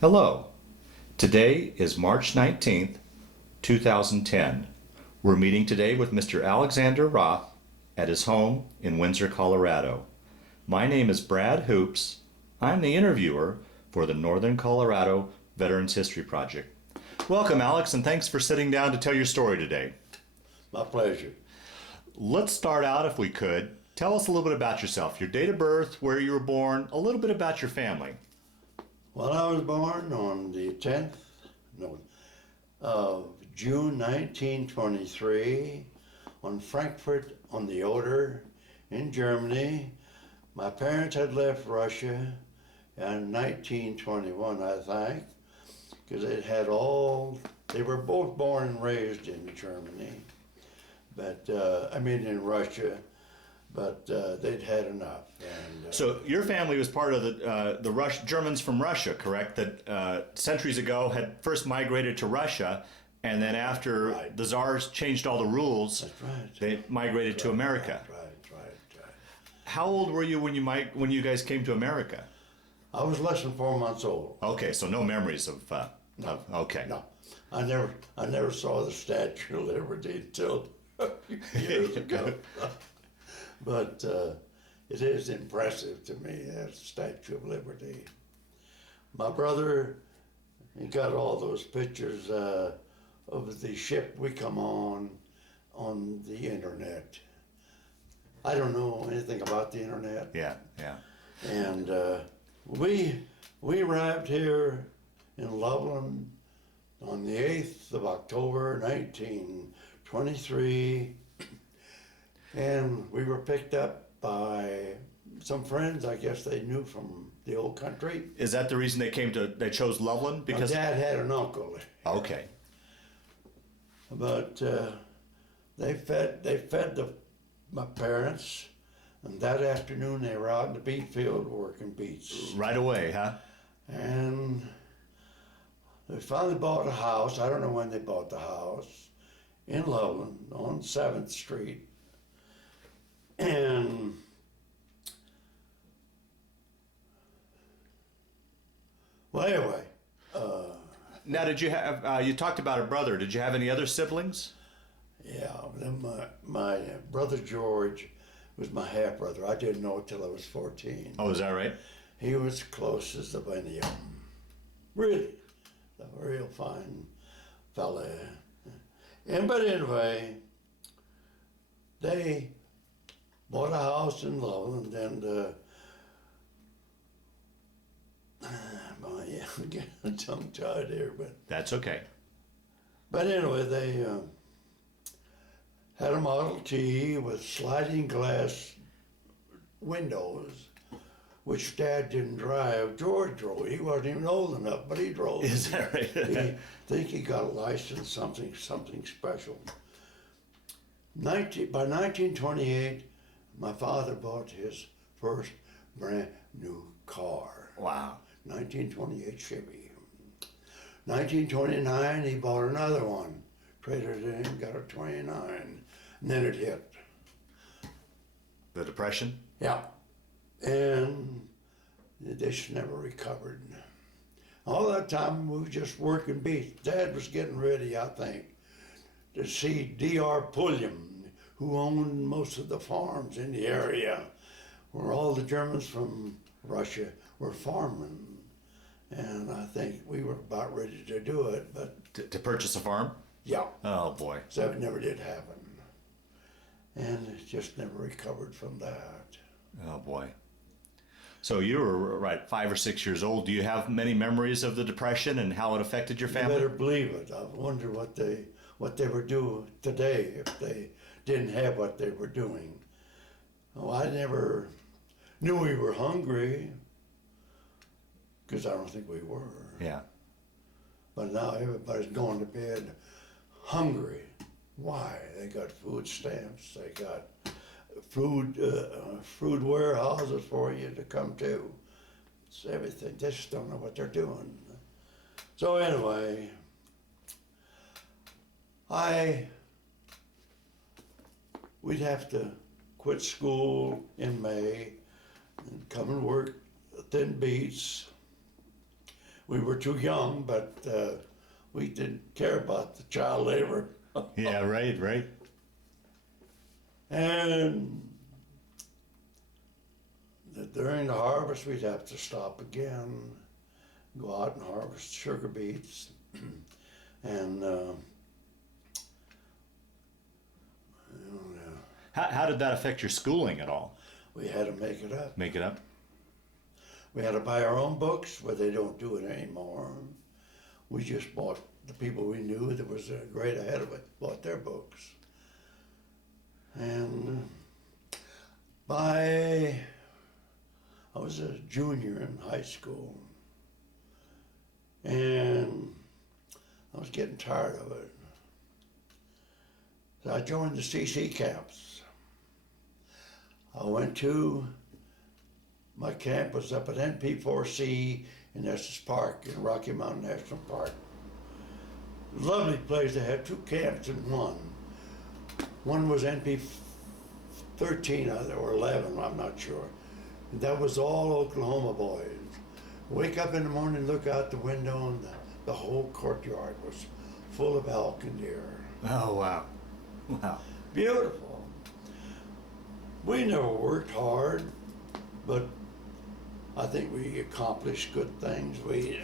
Hello. Today is March 19th, 2010. We're meeting today with Mr. Alexander Rothe at his home in Windsor, Colorado. My name is Brad Hoops. I'm the interviewer for the Northern Colorado Veterans History Project. Welcome, Alex, and thanks for sitting down to tell your story today. My pleasure. Let's start out, if we could. Tell us a little bit about yourself, your date of birth, where you were born, a little bit about your family. Well, I was born on the 10th of June 1923 on Frankfurt on the Oder in Germany. My parents had left Russia in 1921, I think, because they were both born and raised in Germany, but in Russia, but they'd had enough. And, So your family was part of the Germans from Russia, correct? That centuries ago had first migrated to Russia, and then after Right. the Tsars changed all the rules, that's right. they migrated to America. Right. How old were you when you guys came to America? I was less than 4 months old. Okay, so no memories of okay. No, I never saw the Statue of Liberty till years ago. But it is impressive to me, that Statue of Liberty. My brother, he got all those pictures of the ship we come on the internet. I don't know anything about the internet. Yeah. And we arrived here in Loveland on the 8th of October, 1923. And we were picked up by some friends, I guess they knew from the old country. Is that the reason they chose Loveland? Because My dad had an uncle, okay. but they fed my parents, and that afternoon they were out in the beet field working beets. Right away, huh? And they finally bought a house. I don't know when they bought the house in Loveland on 7th Street. And well, anyway. Now, did you have? You talked about a brother. Did you have any other siblings? Yeah, then my brother George was my half brother. I didn't know it till I was 14. Oh, is that right? He was closest of any of them. Really, a real fine fella. But anyway, they bought a house in Loveland, and I'm getting tongue-tied here, That's okay. but anyway, they had a Model T with sliding glass windows, which Dad didn't drive. George drove. He wasn't even old enough, but he drove. Is that right? I think he got a license, something special. By 1928, my father bought his first brand new car. Wow. 1928 Chevy. 1929, he bought another one. Traded it in, got a 29. And then it hit. The Depression? Yeah. And the dish never recovered. All that time we were just working beets. Dad was getting ready, I think, to see D.R. Pulliam, who owned most of the farms in the area, where all the Germans from Russia were farming. And I think we were about ready to do it, but To purchase a farm? yeah, Oh boy. so it never did happen. And it just never recovered from that. Oh boy. So you were right, 5 or 6 years old. Do you have many memories of the Depression and how it affected your You family? better believe it. I wonder what they would do today if they didn't have what they were doing. Oh, I never knew we were hungry, because I don't think we were. Yeah. But now everybody's going to bed hungry. Why? They got food stamps. They got food warehouses for you to come to. It's everything. They just don't know what they're doing. So anyway, we'd have to quit school in May and come and work thin beets. we were too young, but we didn't care about the child labor. Yeah, right. And during the harvest, we'd have to stop again, go out and harvest sugar beets, and How did that affect your schooling at all? we had to make it up. Make it up? We had to buy our own books, but they don't do it anymore. We just bought the people we knew that was a grade ahead of it, bought their books. And I was a junior in high school, and I was getting tired of it. So I joined the CC camps. I went to, my camp was up at NP4C in Estes Park, in Rocky Mountain National Park. Lovely place. They had two camps in one. One was NP13 or 11, I'm not sure. And that was all Oklahoma boys. Wake up in the morning, look out the window, and the whole courtyard was full of elk and deer. Oh, wow. Wow. Beautiful. We never worked hard, but I think we accomplished good things. We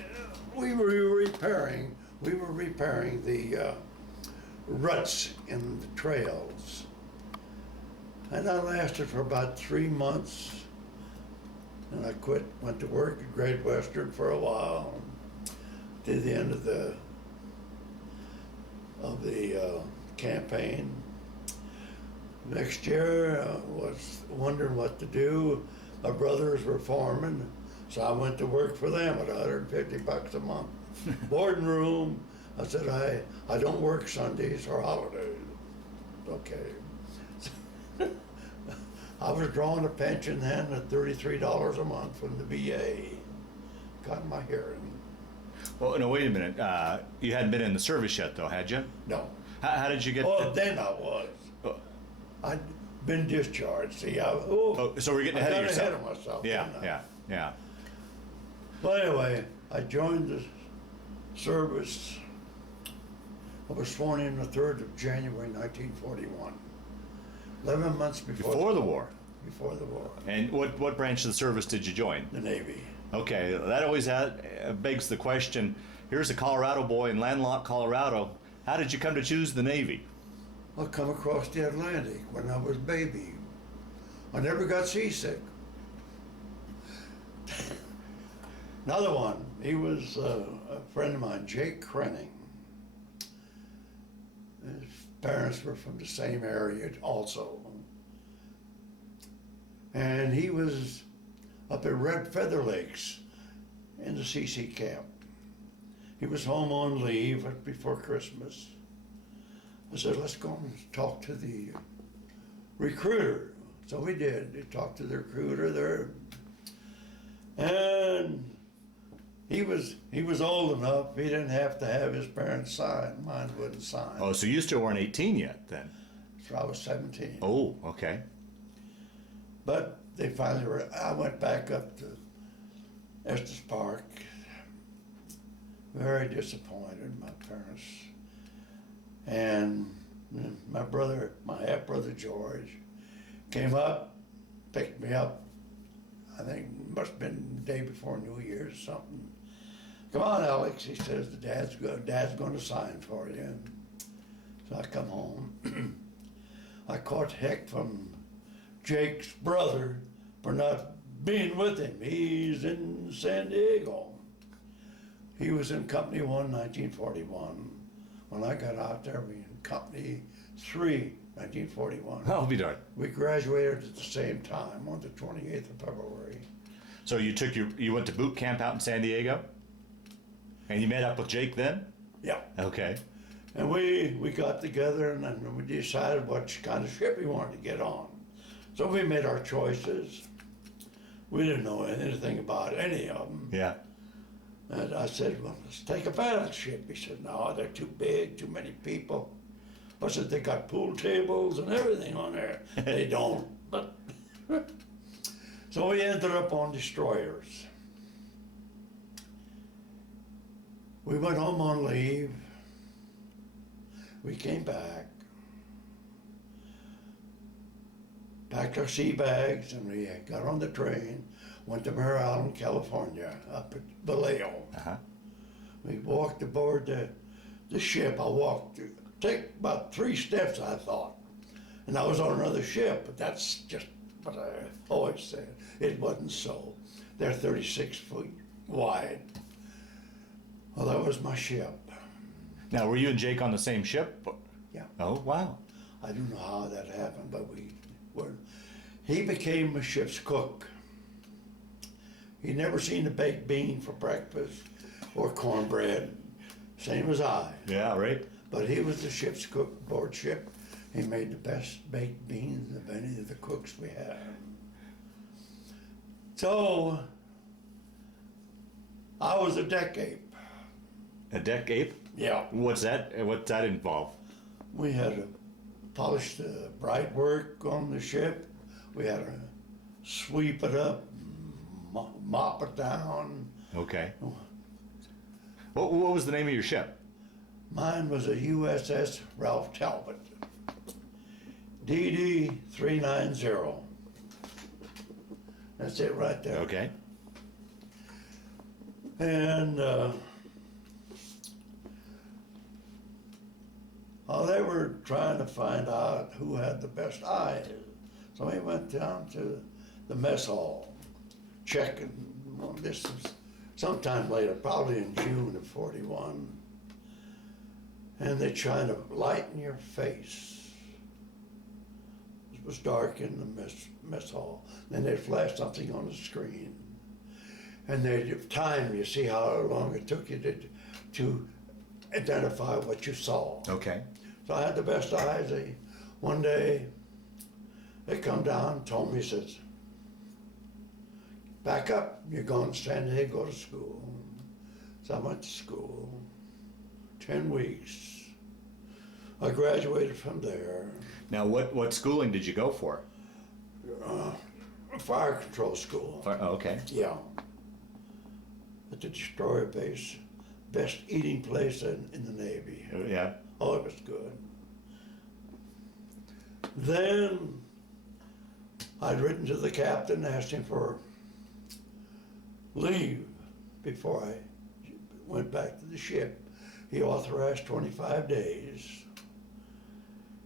were repairing the ruts in the trails. And I lasted for about 3 months, and I quit, went to work at Great Western for a while, did the end of the campaign. Next year, I was wondering what to do. My brothers were foremen, so I went to work for them at $150 a month. Boarding room. I said, I don't work Sundays or holidays. Okay. I was drawing a pension then at $33 a month from the VA. Got my hearing. Well, no, wait a minute. You hadn't been in the service yet, though, had you? No. How did you get? Oh, then I was. Oh. I'd been discharged. See, Oh, so we're getting ahead of yourself. ahead of myself. Yeah, didn't I? yeah. Well, anyway, I joined the service. I was sworn in the 3rd of January, 1941. 11 months Before the war. Before the war. And what branch of the service did you join? The Navy. Okay, that always begs the question. Here's a Colorado boy in landlocked Colorado. How did you come to choose the Navy? I come across the Atlantic when I was a baby. I never got seasick. Another one, he was a friend of mine, Jake Krenning. His parents were from the same area also. And he was up at Red Feather Lakes in the CC camp. He was home on leave before Christmas. I said, let's go and talk to the recruiter. So we did. We talked to the recruiter there. And he was old enough, he didn't have to have his parents sign. Mine wouldn't sign. Oh, so you still weren't 18 yet then? So I was 17. Oh, okay. But they finally were, I went back up to Estes Park. Very disappointed, my parents. And my brother, my half-brother George, came up, picked me up. I think it must have been the day before New Year's or something. Come on, Alex, he says, Dad's going to sign for you. So I come home. I caught heck from Jake's brother for not being with him. He's in San Diego. He was in Company 1, 1941. When I got out there, we were in Company 3, 1941. I'll be darned. We graduated at the same time on the 28th of February. So you went to boot camp out in San Diego? And you met up with Jake then? Yeah. Okay. And we got together and then we decided what kind of ship we wanted to get on. So we made our choices. We didn't know anything about any of them. Yeah. And I said, well, let's take a battleship. He said, no, they're too big, too many people. I said, they got pool tables and everything on there. They don't, but. So we ended up on destroyers. We went home on leave. We came back, packed our sea bags, and we got on the train, went to Mare Island, California, up at Vallejo. Uh-huh. We walked aboard the ship. I walked, take about 3 steps, I thought, and I was on another ship, but that's just what I always said. It wasn't so. They're 36 feet wide. Well, that was my ship. Now, were you and Jake on the same ship? Yeah. Oh, wow. I don't know how that happened, but we were. He became my ship's cook. He never seen a baked bean for breakfast or cornbread, same as I. Yeah, right? But he was the ship's cook aboard ship. He made the best baked beans of any of the cooks we had. So, I was a deck ape. A deck ape? Yeah. What's that? What's that involve? We had to polish the bright work on the ship. We had to sweep it up, mop it down. Okay. What was the name of your ship? Mine was a USS Ralph Talbot, DD 390. That's it right there. Okay. And they were trying to find out who had the best eyes. So we went down to the mess hall, checking. Well, this was sometime later, probably in June of '41. And they're trying to lighten your face. It was dark in the mess hall. Then they flashed something on the screen. And they time, you see how long it took you to identify what you saw. Okay. So I had the best eyes. One day, they come down, told me, says, back up, you're going to San Diego to school. So I went to school, 10 weeks. I graduated from there. Now, what schooling did you go for? Fire control school. Oh, okay. Yeah. At the destroyer base, best eating place in the Navy. Yeah. Oh, it was good. Then I'd written to the captain, asked him for leave before I went back to the ship. He authorized 25 days.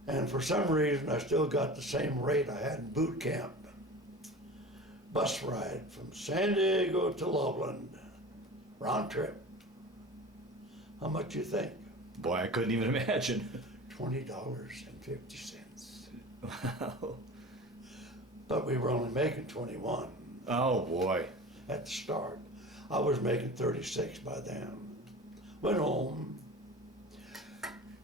And for some reason, I still got the same rate I had in boot camp. Bus ride from San Diego to Loveland, round trip. How much you think? Boy, I couldn't even imagine. $20.50. Wow. But we were only making 21 Oh, boy. at the start. I was making 36 by then. Went home.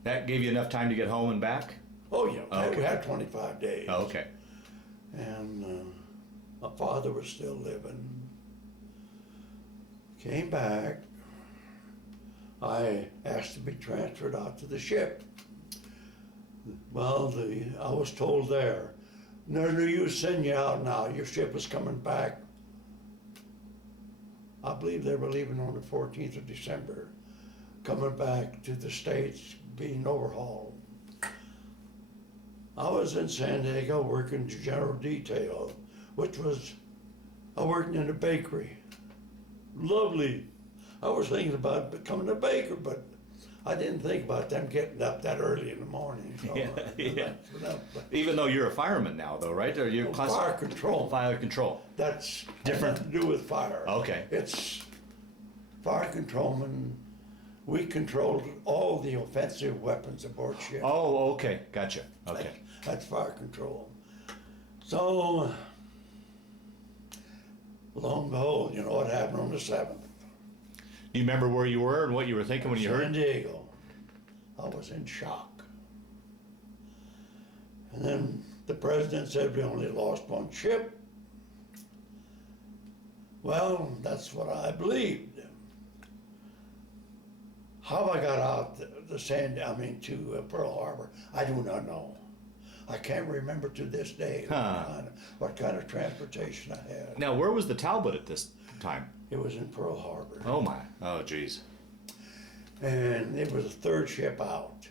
That gave you enough time to get home and back? Oh yeah, Okay. we had 25 days. Oh, okay. And my father was still living. Came back. I asked to be transferred out to the ship. Well, I was told there, no use sending you out now. Your ship is coming back. I believe they were leaving on the 14th of December, coming back to the States, being overhauled. I was in San Diego working general detail, which was, I worked in a bakery. Lovely. I was thinking about becoming a baker, but I didn't think about them getting up that early in the morning. So Yeah. Even though you're a fireman now, though, right? Are you fire control. Fire control. That's Different. nothing to do with fire. Okay. It's fire controlman. We controlled all the offensive weapons aboard ship. Oh, okay. Gotcha. Okay. That's fire control. So, lo and behold, you know what happened on the 7th? Do you remember where you were and what you were thinking when you San heard? Diego. I was in shock. And then the president said we only lost one ship. Well, that's what I believed. How I got out to Pearl Harbor, I do not know. I can't remember to this day what kind of transportation I had. Now, where was the Talbot at this time? It was in Pearl Harbor. Oh, my. Oh, geez. And it was the third ship out.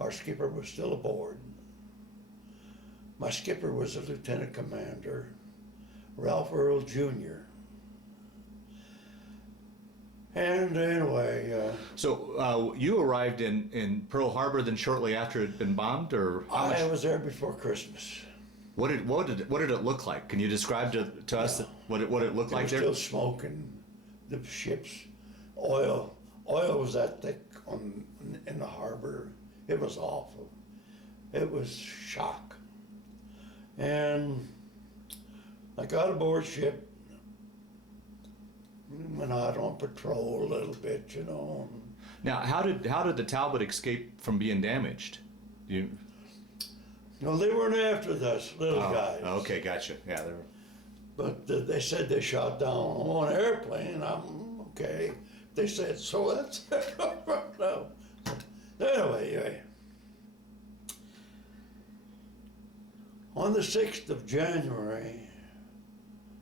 Our skipper was still aboard. My skipper was a lieutenant commander, Ralph Earl Jr. And anyway, So you arrived in Pearl Harbor then shortly after it had been bombed, or how I much? was there before Christmas. What did it look like? Can you describe to us what it looked It like was there? still smoking. The ship's oil was that thick in the harbor. It was awful. It was shock. And I got aboard ship, went out on patrol a little bit, you know. Now, how did the Talbot escape from being damaged? You. No, they weren't after us little guys. Okay, gotcha. Yeah, they were. But they said they shot down on an airplane. I'm okay. They said, so that's no. Anyway, on the 6th of January,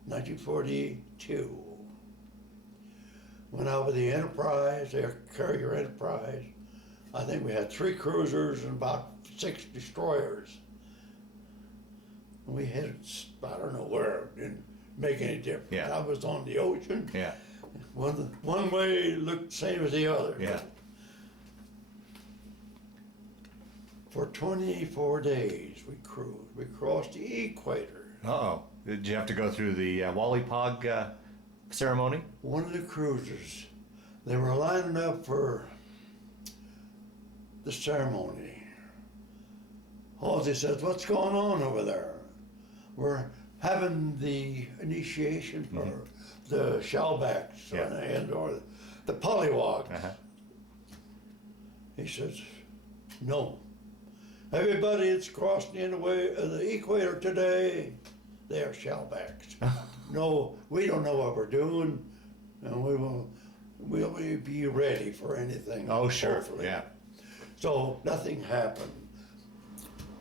1942, went out with the Enterprise, air carrier Enterprise. I think we had 3 cruisers and about 6 destroyers. We headed, I don't know where, didn't make any difference. Yeah. I was on the ocean. Yeah. One way looked the same as the other. Yeah. For 24 days we cruised. We crossed the equator. Uh-oh. Did you have to go through the Wally Pog ceremony? One of the cruisers, they were lining up for the ceremony. Halsey says, "What's going on over there?" We're having the initiation for the shellbacks and or the pollywogs. Uh-huh. He says, "No. Everybody that's crossed the equator today, they are shellbacks. No, we don't know what we're doing, and we'll be ready for anything." Oh, sure. Hopefully. Yeah. So nothing happened.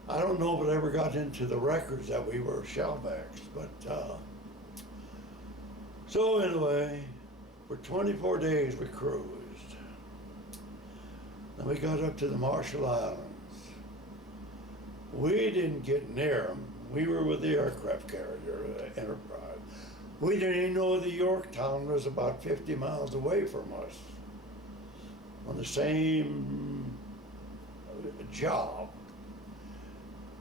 I don't know if it ever got into the records that we were shellbacks, but so anyway, for 24 days we cruised. Then we got up to the Marshall Islands. We didn't get near them. We were with the aircraft carrier, Enterprise. We didn't even know the Yorktown was about 50 miles away from us on the same job.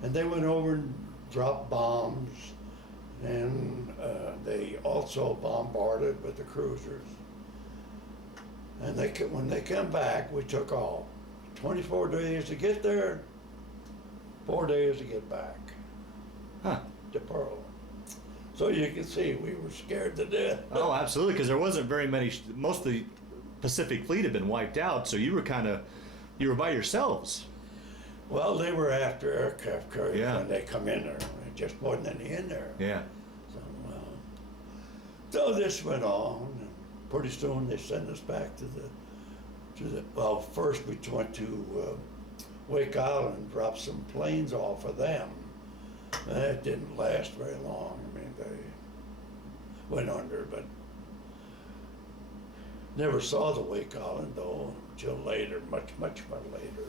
And they went over and dropped bombs, and they also bombarded with the cruisers. And when they came back, we took off. 24 days to get there, 4 days to get back to Pearl. So you can see we were scared to death. Oh, absolutely, because there wasn't very many. Most of the Pacific Fleet had been wiped out, so you were by yourselves. Well, they were after aircraft carriers Yeah. when they come in there. There just wasn't any in there. Yeah. So this went on. And pretty soon they sent us back to the. Well, first we went to Wake Island and dropped some planes off of them. That didn't last very long. I mean, they went under, but never saw the Wake Island though until later, much later.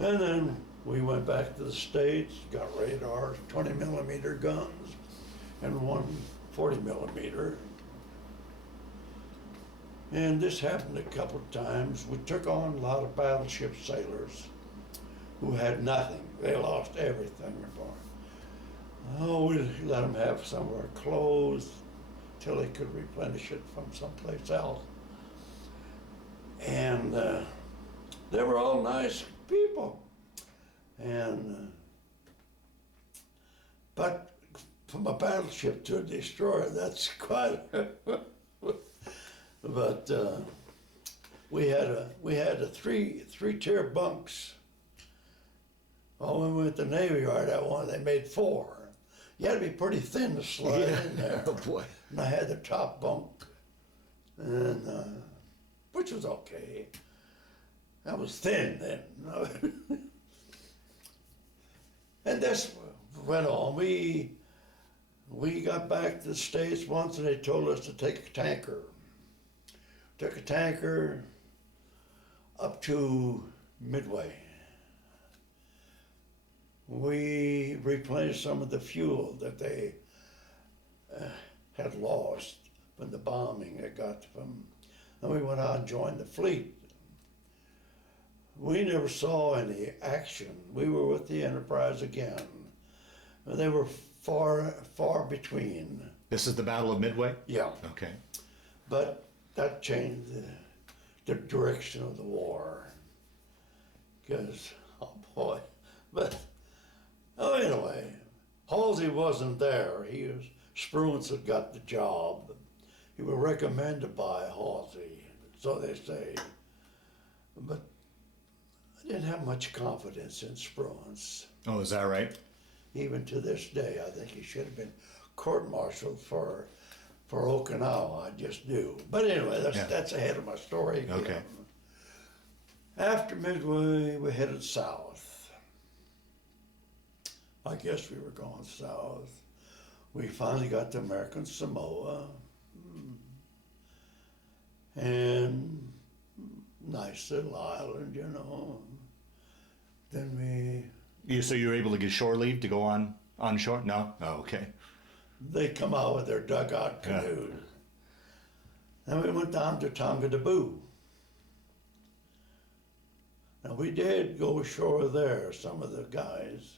And then we went back to the States, got radars, 20 millimeter guns, and one 40 millimeter. And this happened a couple of times. We took on a lot of battleship sailors who had nothing. They lost everything. Oh, we let them have some of our clothes till they could replenish it from someplace else. And they were all nice people. And but from a battleship to a destroyer, that's quite. But we had a three-tier bunks. Oh, when we went to the Navy Yard, that one they made 4. You had to be pretty thin to slide in there. Oh boy. And I had the top bunk, and which was okay. I was thin then. And this went on. We got back to the States once, and they told us to take a tanker took a tanker up to Midway. We replenished some of the fuel that they had lost from the bombing that got from. Then we went out and joined the fleet. We never saw any action. We were with the Enterprise again. They were far between. This is the Battle of Midway? Yeah. Okay. But that changed the direction of the war. Because, oh boy. But, oh, anyway, Halsey wasn't there. Spruance had got the job. He was recommended by Halsey, so they say. But I didn't have much confidence in Spruance. Oh, is that right? Even to this day, I think he should have been court-martialed for Okinawa. I just do. But anyway, that's ahead of my story again. Okay. After Midway, we headed south. I guess we were going south. We finally got to American Samoa. And nice little island, you know. Then So you were able to get shore leave to go on shore? No? Oh, okay. they come out with their dugout canoes. Then we went down to Tonga Now we did go ashore there, some of the guys.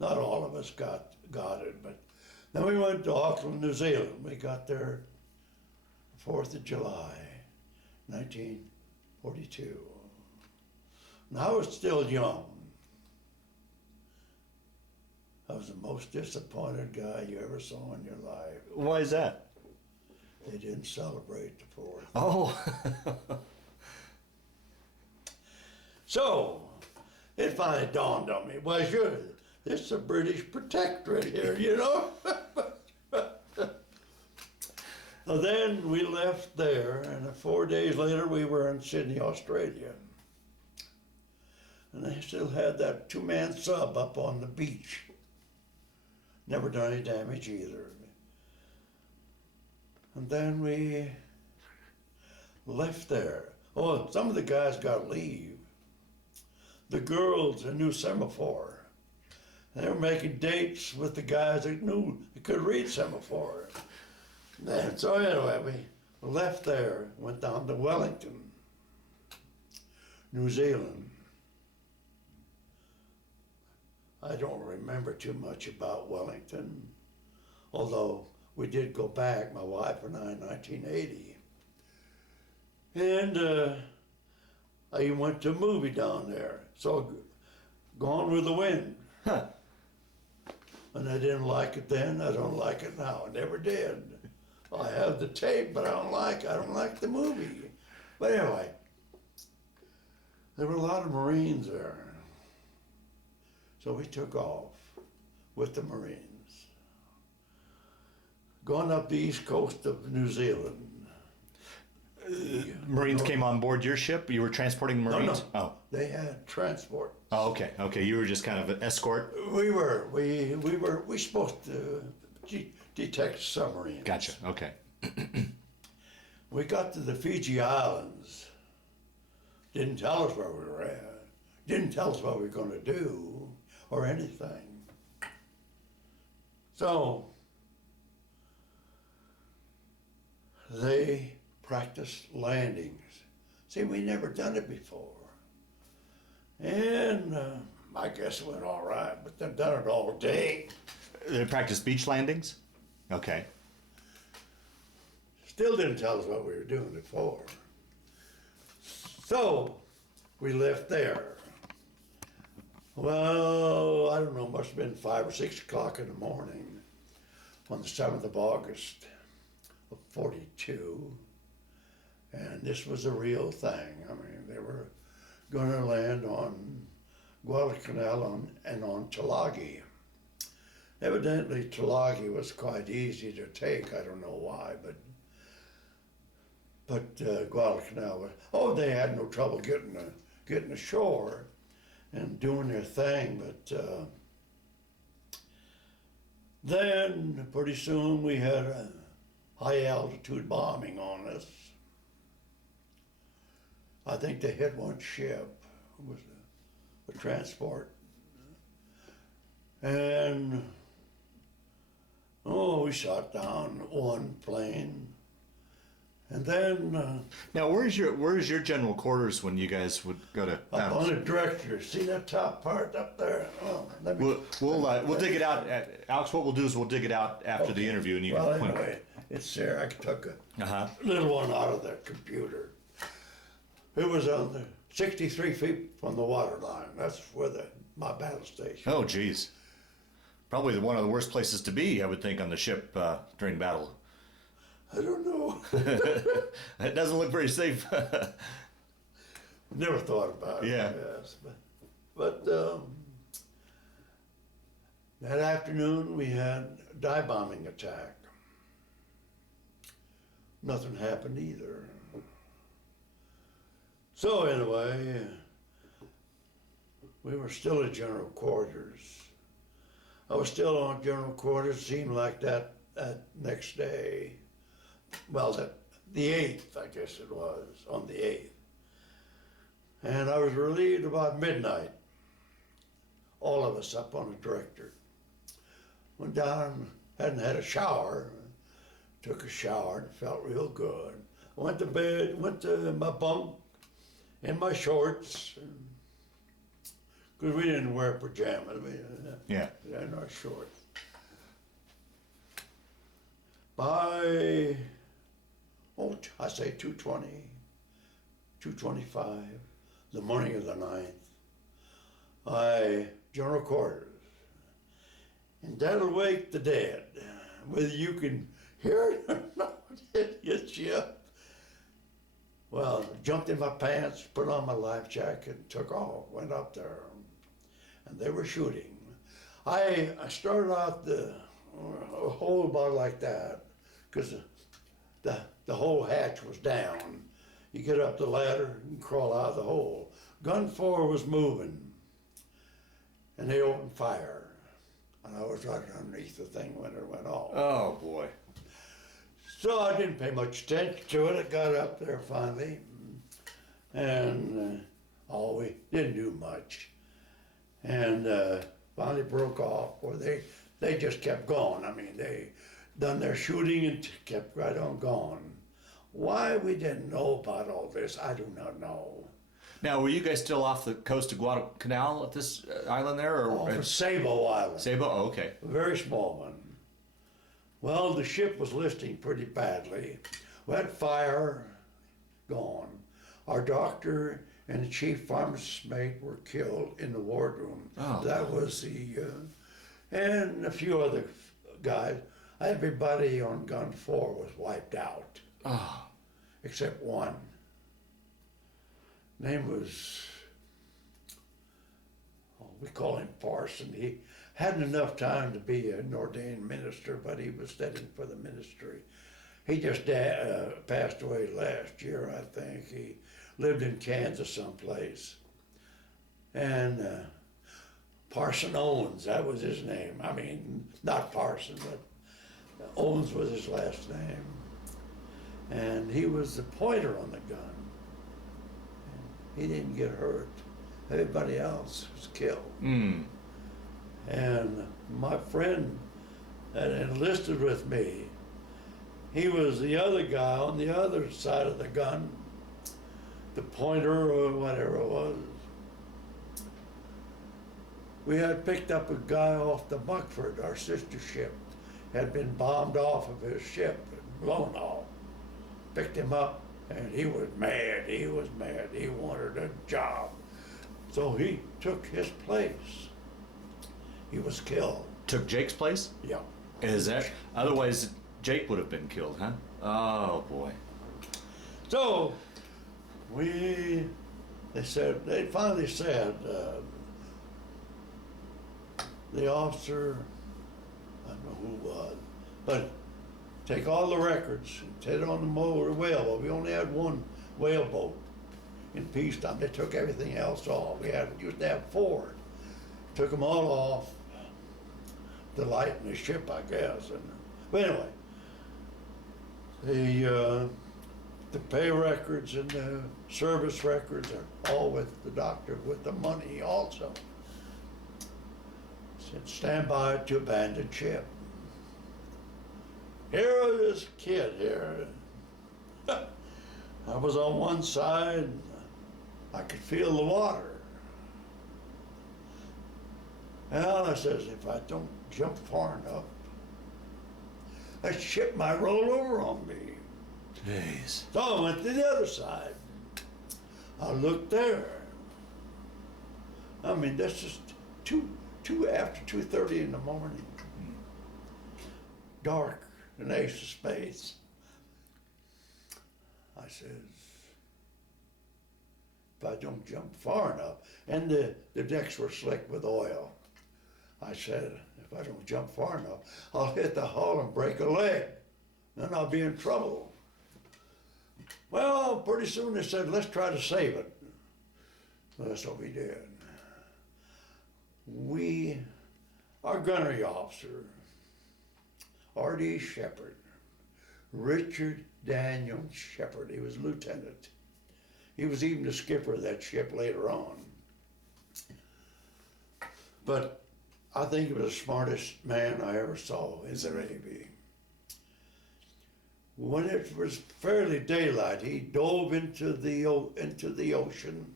Not all of us got it, but then we went to Auckland, New Zealand. We got there 4th of July, 1942. And I was still young. I was the most disappointed guy you ever saw in your life. Why is that? They didn't celebrate the 4th. Oh. So, it finally dawned on me, well, sure, this is a British protectorate here, you know? So then we left there, and 4 days later we were in Sydney, Australia. And they still had that 2-man sub up on the beach. Never done any damage either. And then we left there. Oh, some of the guys got leave. The girls, a new semaphore. They were making dates with the guys that knew they could read semaphore. And so anyway, we left there, went down to Wellington, New Zealand. I don't remember too much about Wellington, although we did go back, my wife and I, in 1980. And I went to a movie down there, so Gone with the Wind. Huh. And I didn't like it then, I don't like it now, I never did. I have the tape, but I don't like the movie. But anyway, there were a lot of Marines there. So we took off with the Marines. Going up the east coast of New Zealand. Marines came on board your ship? You were transporting the Marines? No. Oh. They had transport. Oh, okay. Okay. You were just kind of an escort? We were supposed to detect submarines. Gotcha. Okay. We got to the Fiji Islands. Didn't tell us where we were at. Didn't tell us what we were going to do or anything. So they practiced landings. See, we never done it before. And I guess it went all right, but they've done it all day. They practiced beach landings? Okay. Still didn't tell us what we were doing it for. So we left there. Well, I don't know, must have been 5 or 6 o'clock in the morning on the 7th of August of 42. And this was a real thing. I mean, they were going to land on Guadalcanal and on Tulagi. Evidently, Tulagi was quite easy to take. I don't know why, but Guadalcanal was, they had no trouble getting ashore and doing their thing, but then pretty soon we had a high altitude bombing on us. I think they hit one ship. It was a transport. And, we shot down one plane. And then Now, where's your general quarters when you guys would go to up on battles? the director, see that top part up there? Oh, let me, We'll dig it out. Alex, what we'll do is we'll dig it out after the interview, and you well, can point. anyway, it's there. I took a Uh-huh. little one out of the computer. It was on the 63 feet from the water line. That's where my battle station. Oh, geez. Probably one of the worst places to be, I would think, on the ship during battle. I don't know. It doesn't look very safe. Never thought about it. Yeah. Yes, but that afternoon we had a dive bombing attack. Nothing happened either. So anyway, we were still at general quarters. I was still on general quarters. Seemed like that next day. Well, the 8th, I guess it was, on the 8th. And I was relieved about midnight. All of us up on the director. Went down, hadn't had a shower. Took a shower and felt real good. Went to bed, went to my bunk in my shorts. Because we didn't wear pajamas. We Yeah. had our shorts. By, I say 2:20, 2:25, the morning of the 9th, general quarters. And that'll wake the dead. Whether you can hear it or not, it hits you up. Well, jumped in my pants, put on my life jacket, and took off, went up there. And they were shooting. I started out the hole about like that, because the whole hatch was down. You get up the ladder and crawl out of the hole. Gun 4 was moving, and they opened fire. And I was right underneath the thing when it went off. Oh, boy. So I didn't pay much attention to it. It got up there finally, and we didn't do much. And finally broke off, or they just kept going. I mean, they done their shooting and kept right on going. Why we didn't know about all this, I do not know. Now, were you guys still off the coast of Guadalcanal at this island there? Or Off of Sabo Island, Sabo? Oh, okay. a very small one. Well, the ship was listing pretty badly. We had fire, gone. Our doctor and the chief pharmacist's mate were killed in the wardroom. Oh. That was and a few other guys. Everybody on gun 4 was wiped out, Oh. except one. Name was, we call him Parson. He hadn't enough time to be an ordained minister, but he was studying for the ministry. He just passed away last year, I think. He lived in Kansas someplace. And Parson Owens, that was his name. I mean, not Parson, but Owens was his last name. And he was the pointer on the gun. He didn't get hurt. Everybody else was killed. Mm. And my friend that enlisted with me, he was the other guy on the other side of the gun, the pointer or whatever it was. We had picked up a guy off the Buckford, our sister ship, had been bombed off of his ship and blown off. Picked him up, and he was mad. He was mad. He wanted a job. So he took his place. He was killed. Took Jake's place? Yeah. Is that? Otherwise, Jake would have been killed, huh? Oh, boy. So they finally said, the officer, I don't know who it was, but take all the records and take it on the whaleboat. We only had one whaleboat in peacetime. They took everything else off. We used to have 4. Took them all off to lighten the ship, I guess. But anyway, the pay records and the service records are all with the doctor, with the money also. Said, stand by to abandon ship. Here is this kid here. I was on one side, I could feel the water. Well, I says, if I don't jump far enough, that ship might roll over on me. Jeez. So I went to the other side. I looked there. I mean, that's just after 2:30 in the morning. Dark, an ace of spades. I says, if I don't jump far enough, and the decks were slick with oil. I said, if I don't jump far enough, I'll hit the hull and break a leg. Then I'll be in trouble. Well, pretty soon they said, let's try to save it. Well, that's what we did. Our gunnery officer, R.D. Shepard, Richard Daniel Shepard, he was lieutenant. He was even the skipper of that ship later on. But I think he was the smartest man I ever saw in the Navy. When it was fairly daylight, he dove into the ocean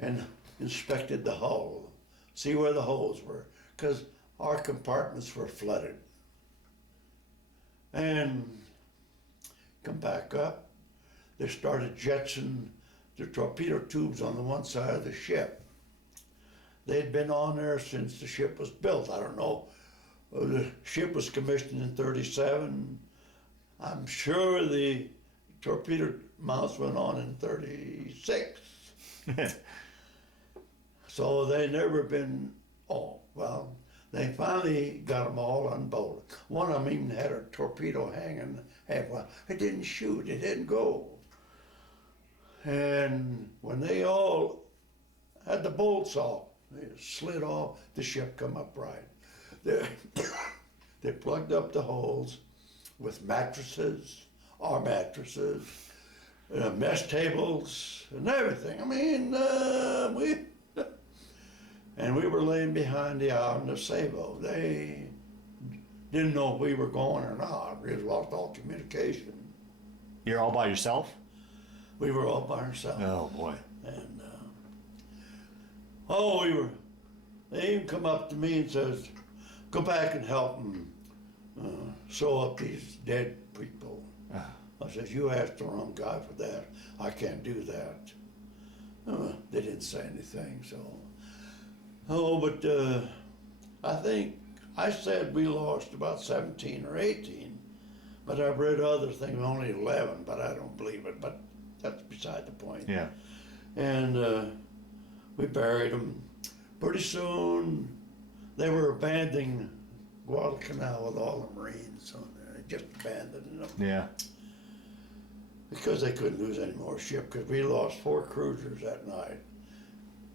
and inspected the hull, see where the holes were, because our compartments were flooded. And come back up, they started jetsoning the torpedo tubes on the one side of the ship. They'd been on there since the ship was built. I don't know. The ship was commissioned in '37. I'm sure the torpedo mounts went on in '36. So they never been, well, they finally got them all unbolted. One of them even had a torpedo hanging halfway. It didn't shoot, it didn't go. And when they all had the bolts off, they slid off, the ship come upright. They plugged up the holes with mattresses, our mattresses, mess tables, and everything. I mean, we were laying behind the island of Savo. They didn't know if we were going or not. We had lost all communication. You're all by yourself? We were all by ourselves. Oh, boy. And, they even come up to me and says, go back and help them sew up these dead people. I says, you asked the wrong guy for that. I can't do that. They didn't say anything, so. But I think I said we lost about 17 or 18, but I've read other things, only 11, but I don't believe it, but that's beside the point. Yeah. And we buried them. Pretty soon, they were abandoning Guadalcanal with all the Marines on there, just abandoning them. Yeah. Because they couldn't lose any more ship, because we lost 4 cruisers that night.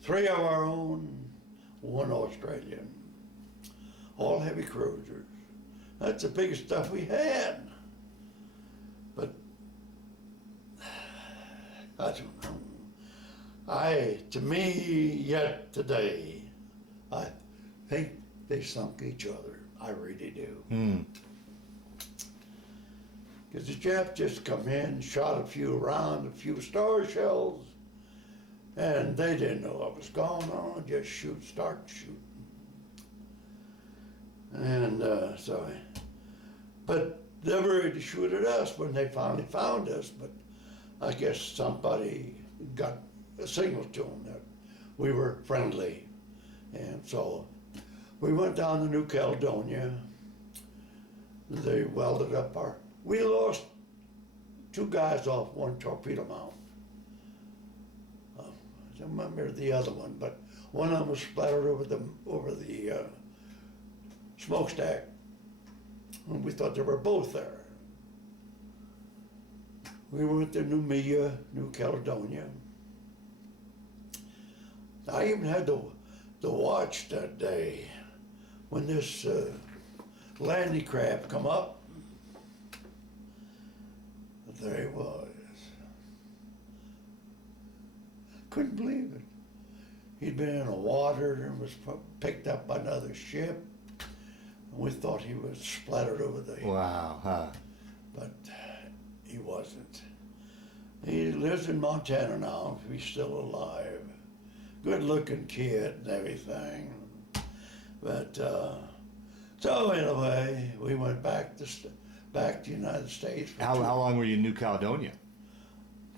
3 of our own, 1 Australian. All heavy cruisers. That's the biggest stuff we had. But I don't know. To me, yet today, I think they sunk each other. I really do. Because the Japs just come in, shot a few rounds, a few star shells, and they didn't know what was going on, just start shooting. And but they were ready to shoot at us when they finally found us, but I guess somebody got a signal to them that we were friendly. And so we went down to New Caledonia. They welded up we lost 2 guys off 1 torpedo mount. I don't remember the other one, but one of them was splattered over the smokestack. And we thought they were both there. We went to New Caledonia. I even had the watch that day when this landing craft come up. there he was. Couldn't believe it. He'd been in the water and was picked up by another ship. And we thought he was splattered over the... Wow, huh? But he wasn't. He lives in Montana now. He's still alive. Good-looking kid and everything. But so anyway, we went back to the United States. How long were you in New Caledonia?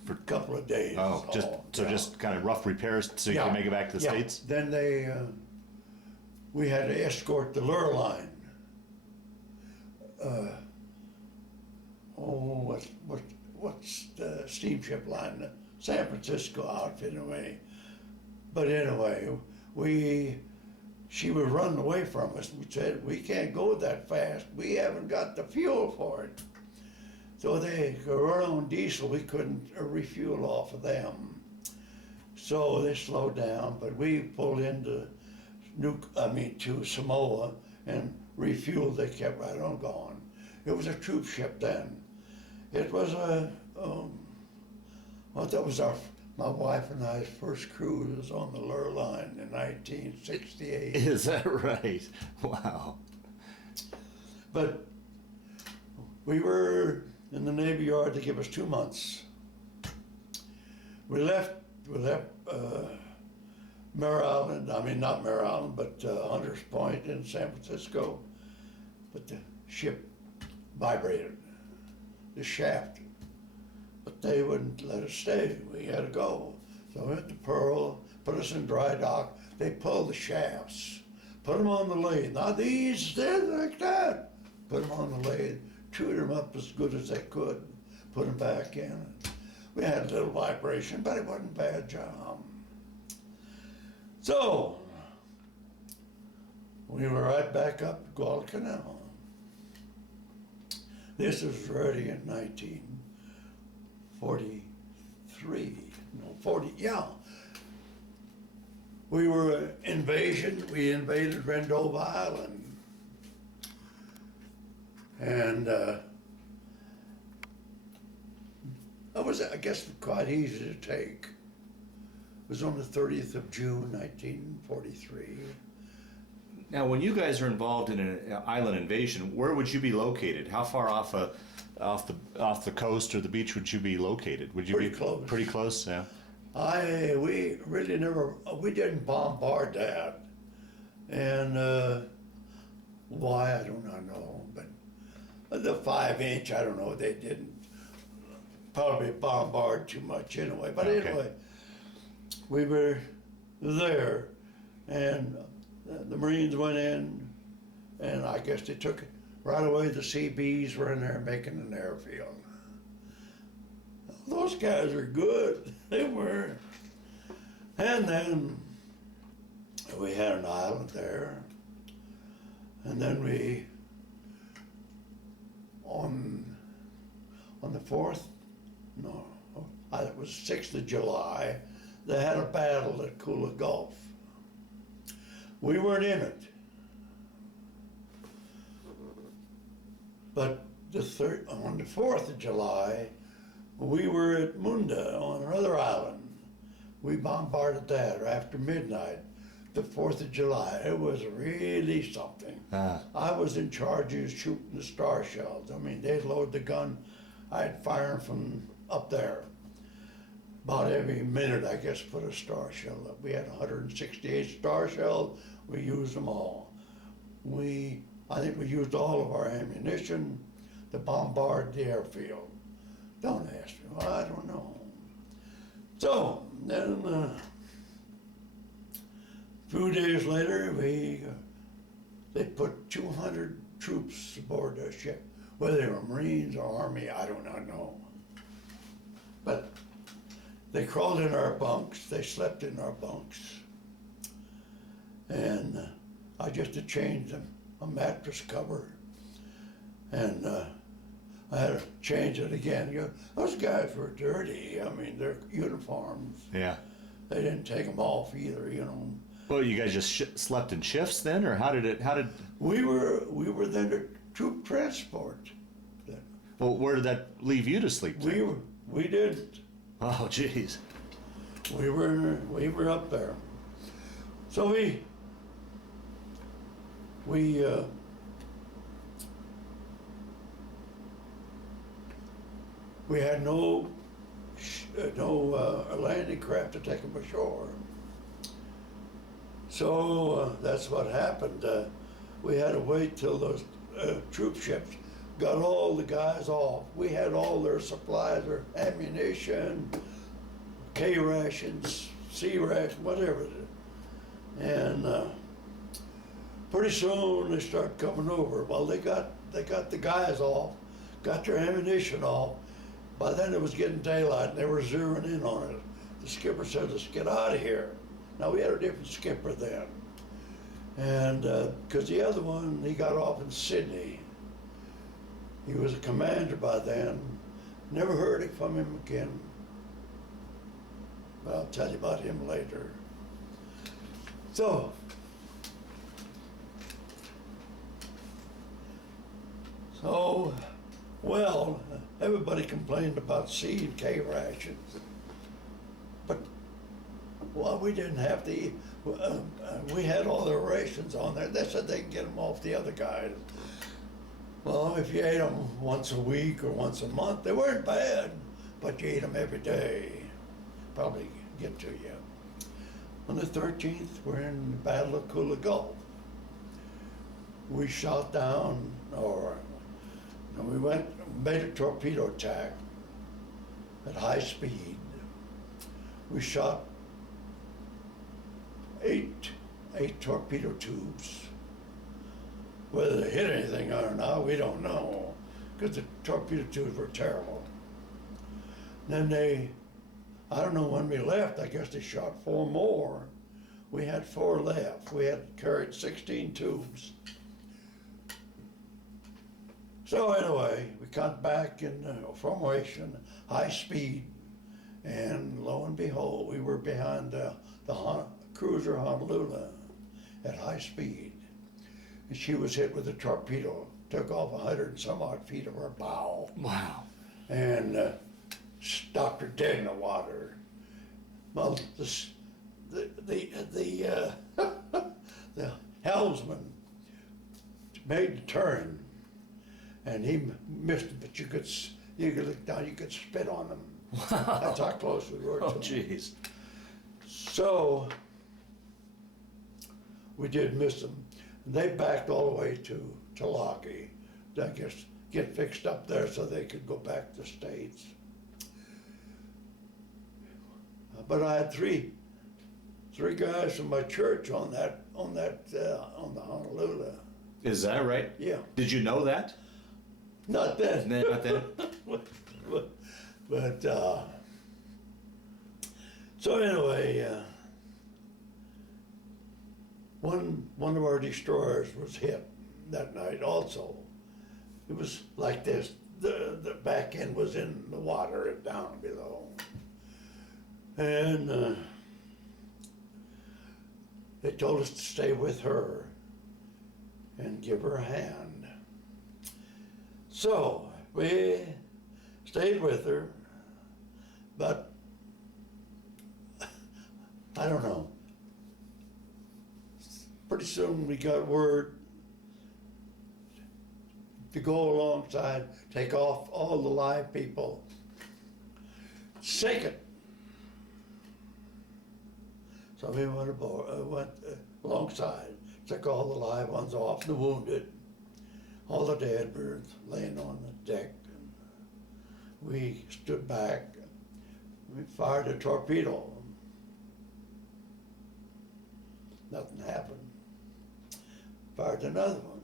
For a couple of days. Oh, just kind of rough repairs so you can make it back to the States? Then we had to escort the Lorraine. What's the steamship line? The San Francisco outfit anyway. But anyway, she was running away from us. We said, we can't go that fast. We haven't got the fuel for it. So they were on diesel. We couldn't refuel off of them. So they slowed down, but we pulled into to Samoa and refueled. They kept right on going. It was a troop ship then. It was that was my wife and I's first cruise on the Loveland in 1968. Is that right? Wow. But we were in the Navy Yard to give us 2 months. We left Mare Island, not Mare Island, but Hunters Point in San Francisco. But the ship vibrated, the shaft. But they wouldn't let us stay. We had to go. So we went to Pearl, put us in dry dock. They pulled the shafts, put them on the lathe. Now these, they're like that. Put them on the lathe, chewed them up as good as they could, put them back in. We had a little vibration, but it wasn't a bad job. So, we were right back up to Guadalcanal. This was ready in 1943, 40, yeah. We were we invaded Rendova Island. And that was, I guess, quite easy to take. It was on the 30th of June, 1943. Now, when you guys are involved in an island invasion, where would you be located? How far off the coast or the beach would you be located? Would you Pretty be close. Pretty close, yeah. We really never, we didn't bombard that, and why I do not know, but the 5-inch, I don't know, they didn't probably bombard too much anyway. But Okay. Anyway, we were there, and the Marines went in, and I guess they took it right away. The CBs were in there making an airfield. Those guys are good. They were. And then we had an island there, and then we on the 4th, no, it was 6th of July, they had a battle at Kula Gulf. We weren't in it. But on the 4th of July, we were at Munda on another island. We bombarded that after midnight, the 4th of July. It was really something. I was in charge of shooting the star shells. They'd load the gun. I'd fire them from up there. About every minute, I guess, put a star shell up. We had 168 star shells. We used them all. I think we used all of our ammunition to bombard the airfield. Don't ask me. Well, I don't know. So then, a few days later, they put 200 troops aboard the ship. Whether they were Marines or Army, I do not know. But they crawled in our bunks. They slept in our bunks. And I just had changed a mattress cover. And I had to change it again. Those guys were dirty. Their uniforms. Yeah. They didn't take them off either, Well, you guys just slept in shifts then, or how did? We were then a troop transport. Well, where did that leave you to sleep? Then? We didn't. Oh, jeez. We were up there. So we had no landing craft to take them ashore. So that's what happened. We had to wait till those troop ships got all the guys off. We had all their supplies, their ammunition, K rations, C rations, whatever. And pretty soon they start coming over. Well, they got the guys off, got their ammunition off. By then it was getting daylight and they were zeroing in on it. The skipper said, "Let's get out of here." Now we had a different skipper then. And because the other one, he got off in Sydney. He was a commander by then. Never heard from him again. But I'll tell you about him later. So well, everybody complained about C and K rations. But, well, we didn't have to, we had all their rations on there. They said they could get them off the other guys. Well, if you ate them once a week or once a month, they weren't bad, but you ate them every day, probably get to you. On the 13th, we're in the Battle of Kula Gulf. We shot down, we made a torpedo attack at high speed. We shot eight torpedo tubes. Whether they hit anything or not, we don't know, because the torpedo tubes were terrible. Then I don't know when we left, I guess they shot 4 more. We had 4 left. We had carried 16 tubes. So anyway, we got back in formation, high speed, and lo and behold, we were behind the cruiser Honolulu at high speed. And she was hit with a torpedo, took off 100 and some odd feet of her bow. Wow. And stopped her dead in the water. Well, the helmsman made the turn, and he missed it, but you could look down, you could spit on them. Wow. That's how close we were to Oh, them. jeez. So we did miss them. And they backed all the way to Tulagi, I guess, get fixed up there so they could go back to the States. But I had three guys from my church on the Honolulu. Is that right? Yeah. Did you know that? Not then. No, not then? But so anyway, one of our destroyers was hit that night also. It was like this, the back end was in the water and down below. And they told us to stay with her and give her a hand. So we stayed with her, but I don't know. Pretty soon we got word to go alongside, take off all the live people, sink it. So we went alongside, took all the live ones off, the wounded. All the dead were laying on the deck. We stood back, we fired a torpedo. Nothing happened. Fired another one.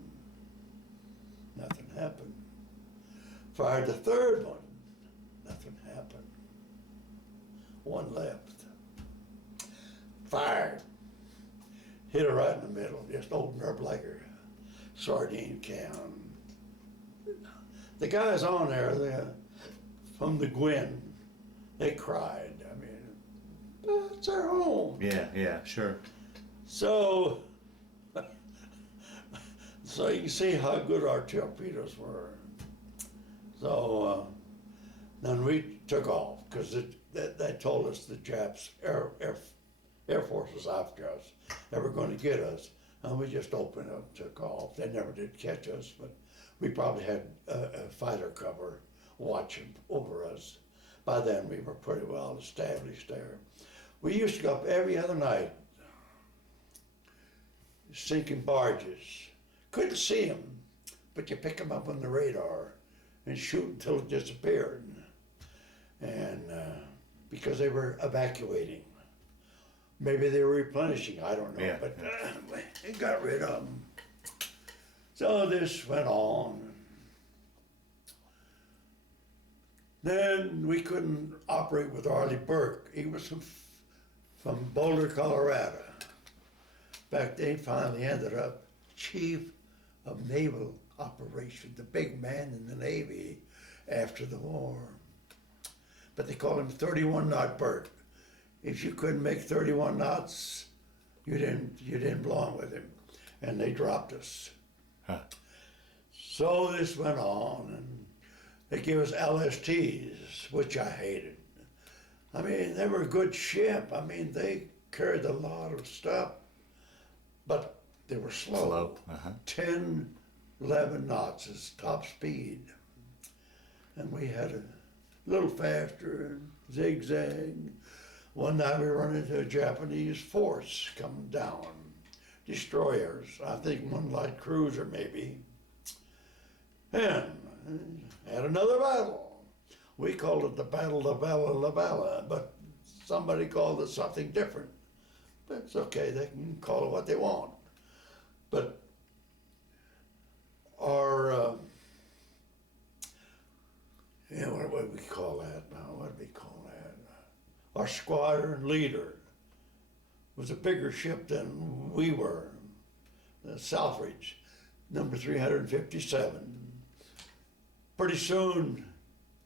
Nothing happened. Fired the third one. Nothing happened. One left. Fired. Hit her right in the middle, just opened her up like a sardine can. The guys on there, from the Gwen, they cried. I mean, it's our home. Yeah, sure. So you can see how good our torpedoes were. So then we took off because they told us the Japs, Air Force was after us. They were going to get us. And we just opened up, took off. They never did catch us, but we probably had a fighter cover watching over us. By then we were pretty well established there. We used to go up every other night, sinking barges. Couldn't see them, but you pick them up on the radar and shoot until it disappeared. And because they were evacuating. Maybe they were replenishing, I don't know, Yeah. but they got rid of them. So this went on. Then we couldn't operate with Arleigh Burke. He was from Boulder, Colorado. In fact, they finally ended up chief of naval operations, the big man in the Navy after the war. But they called him 31 knot Burke. If you couldn't make 31 knots, you didn't belong with him, and they dropped us. Huh. So this went on, and they gave us LSTs, which I hated. I mean, they were a good ship. I mean, they carried a lot of stuff, but they were slow. 10, 11 knots is top speed, and we had a little faster and zigzag. One night we run into a Japanese force coming down, destroyers, I think one light cruiser maybe, and had another battle. We called it the Battle of Bella, but somebody called it something different. But it's okay, they can call it what they want. But our, what do we call that now? What do we call that? Our squadron leader was a bigger ship than we were, the Southridge, number 357. Pretty soon,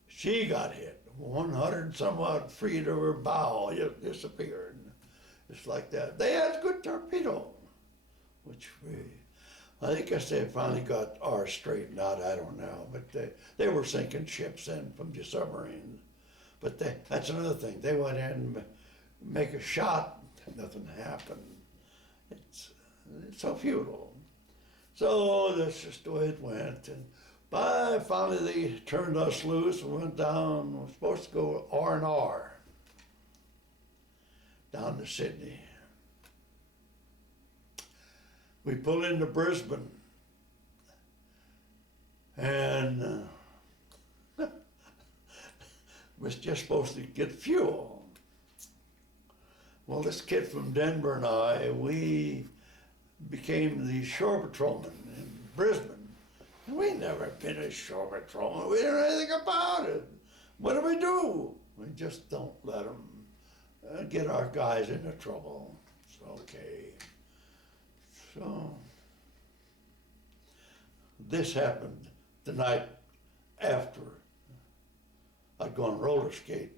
she got hit. 100 and some odd feet of her bow disappeared. Just like that. They had a good torpedo, which I guess they finally got ours straightened out, I don't know. But they were sinking ships then from the submarine. But that's another thing. They went in and make a shot, nothing happened. It's so futile. So that's just the way it went. And finally they turned us loose and went down. We were supposed to go R&R down to Sydney. We pulled into Brisbane, and was just supposed to get fuel. Well, this kid from Denver and I, we became the shore patrolmen in Brisbane. And we never been a shore patrolman. We didn't know anything about it. What do? We just don't let them get our guys into trouble. It's okay. So this happened the night after I'd gone roller skating.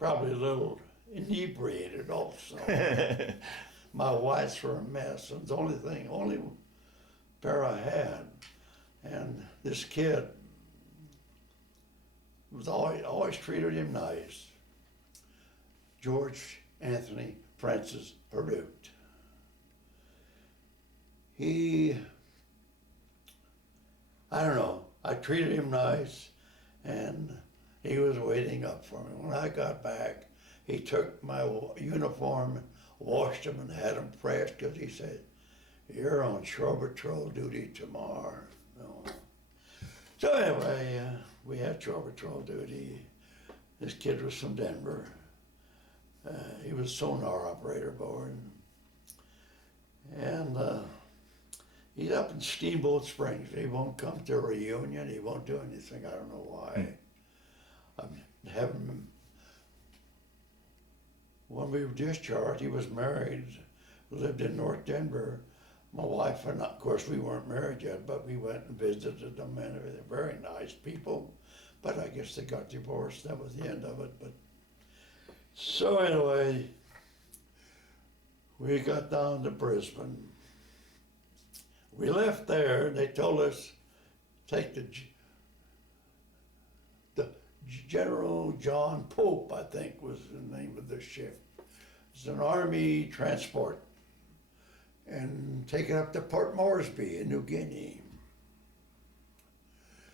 Probably a little inebriated also. My whites were a mess. It was the only pair I had. And this kid was always treated him nice. George Anthony Francis Perut. I don't know, I treated him nice, and he was waiting up for me. When I got back, he took my uniform, washed them, and had them pressed, because he said, "You're on shore patrol duty tomorrow." No. So anyway, we had shore patrol duty. This kid was from Denver. He was a sonar operator aboard. And he's up in Steamboat Springs. He won't come to a reunion. He won't do anything. I don't know why. When we were discharged, he was married, lived in North Denver. My wife and I, of course, we weren't married yet, but we went and visited them and everything. Very nice people, but I guess they got divorced. That was the end of it. But so anyway, we got down to Brisbane. We left there, and they told us take the General John Pope, I think was the name of this ship. It's an Army transport, and taken up to Port Moresby in New Guinea.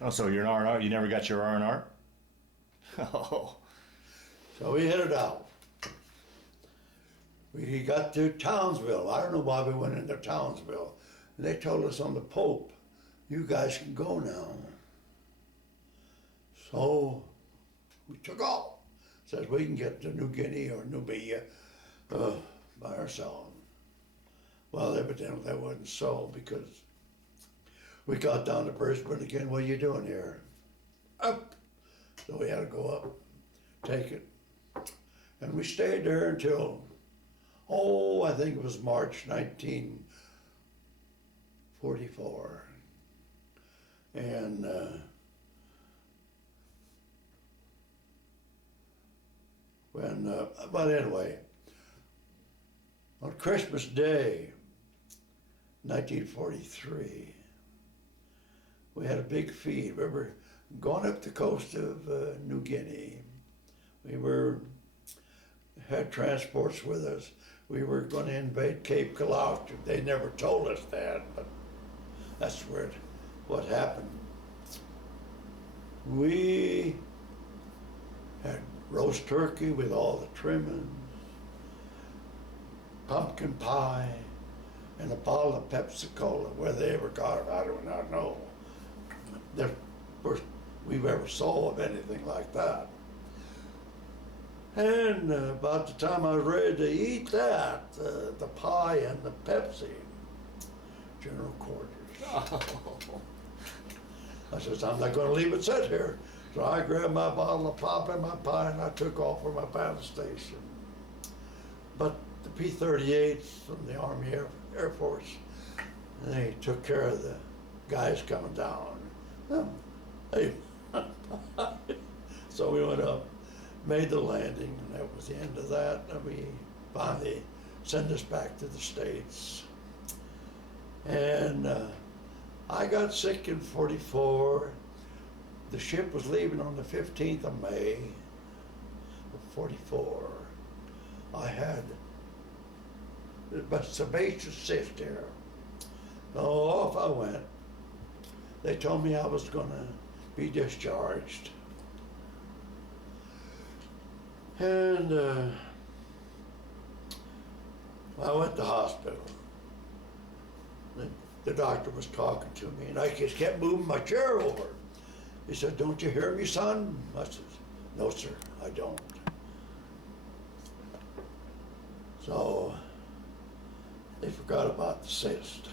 Oh, so you're an R&R? You never got your R&R? Oh. So we headed out. We got to Townsville. I don't know why we went into Townsville. And they told us on the Pope, you guys can go now. So we took off. Says we can get to New Guinea or Nubia by ourselves. Well, evidently that wasn't so, because we got down to Brisbane again. What are you doing here? Up. So we had to go up, take it. And we stayed there until, I think it was March 1944. And but anyway, on Christmas Day, 1943, we had a big feed. We were going up the coast of New Guinea. We had transports with us. We were going to invade Cape Calotte. They never told us that, but that's what happened. We had roast turkey with all the trimmings, pumpkin pie, and a bottle of Pepsi-Cola. Where they ever got it, I do not know. The first we've ever saw of anything like that. And about the time I was ready to eat that, the pie and the Pepsi, general quarters. Oh. I says, I'm not gonna leave it sit here. So I grabbed my bottle of pop and my pie and I took off for my battle station. But the P-38s from the Army Air Force, they took care of the guys coming down. Hey. So we went up, made the landing, and that was the end of that. And we finally sent us back to the States. And I got sick in 44. The ship was leaving on the 15th of May of 44. I had a sebaceous cyst here. So off I went. They told me I was gonna be discharged. And I went to hospital. The doctor was talking to me, and I just kept moving my chair over. He said, "Don't you hear me, son?" I said, "No, sir, I don't." So they forgot about the cyst.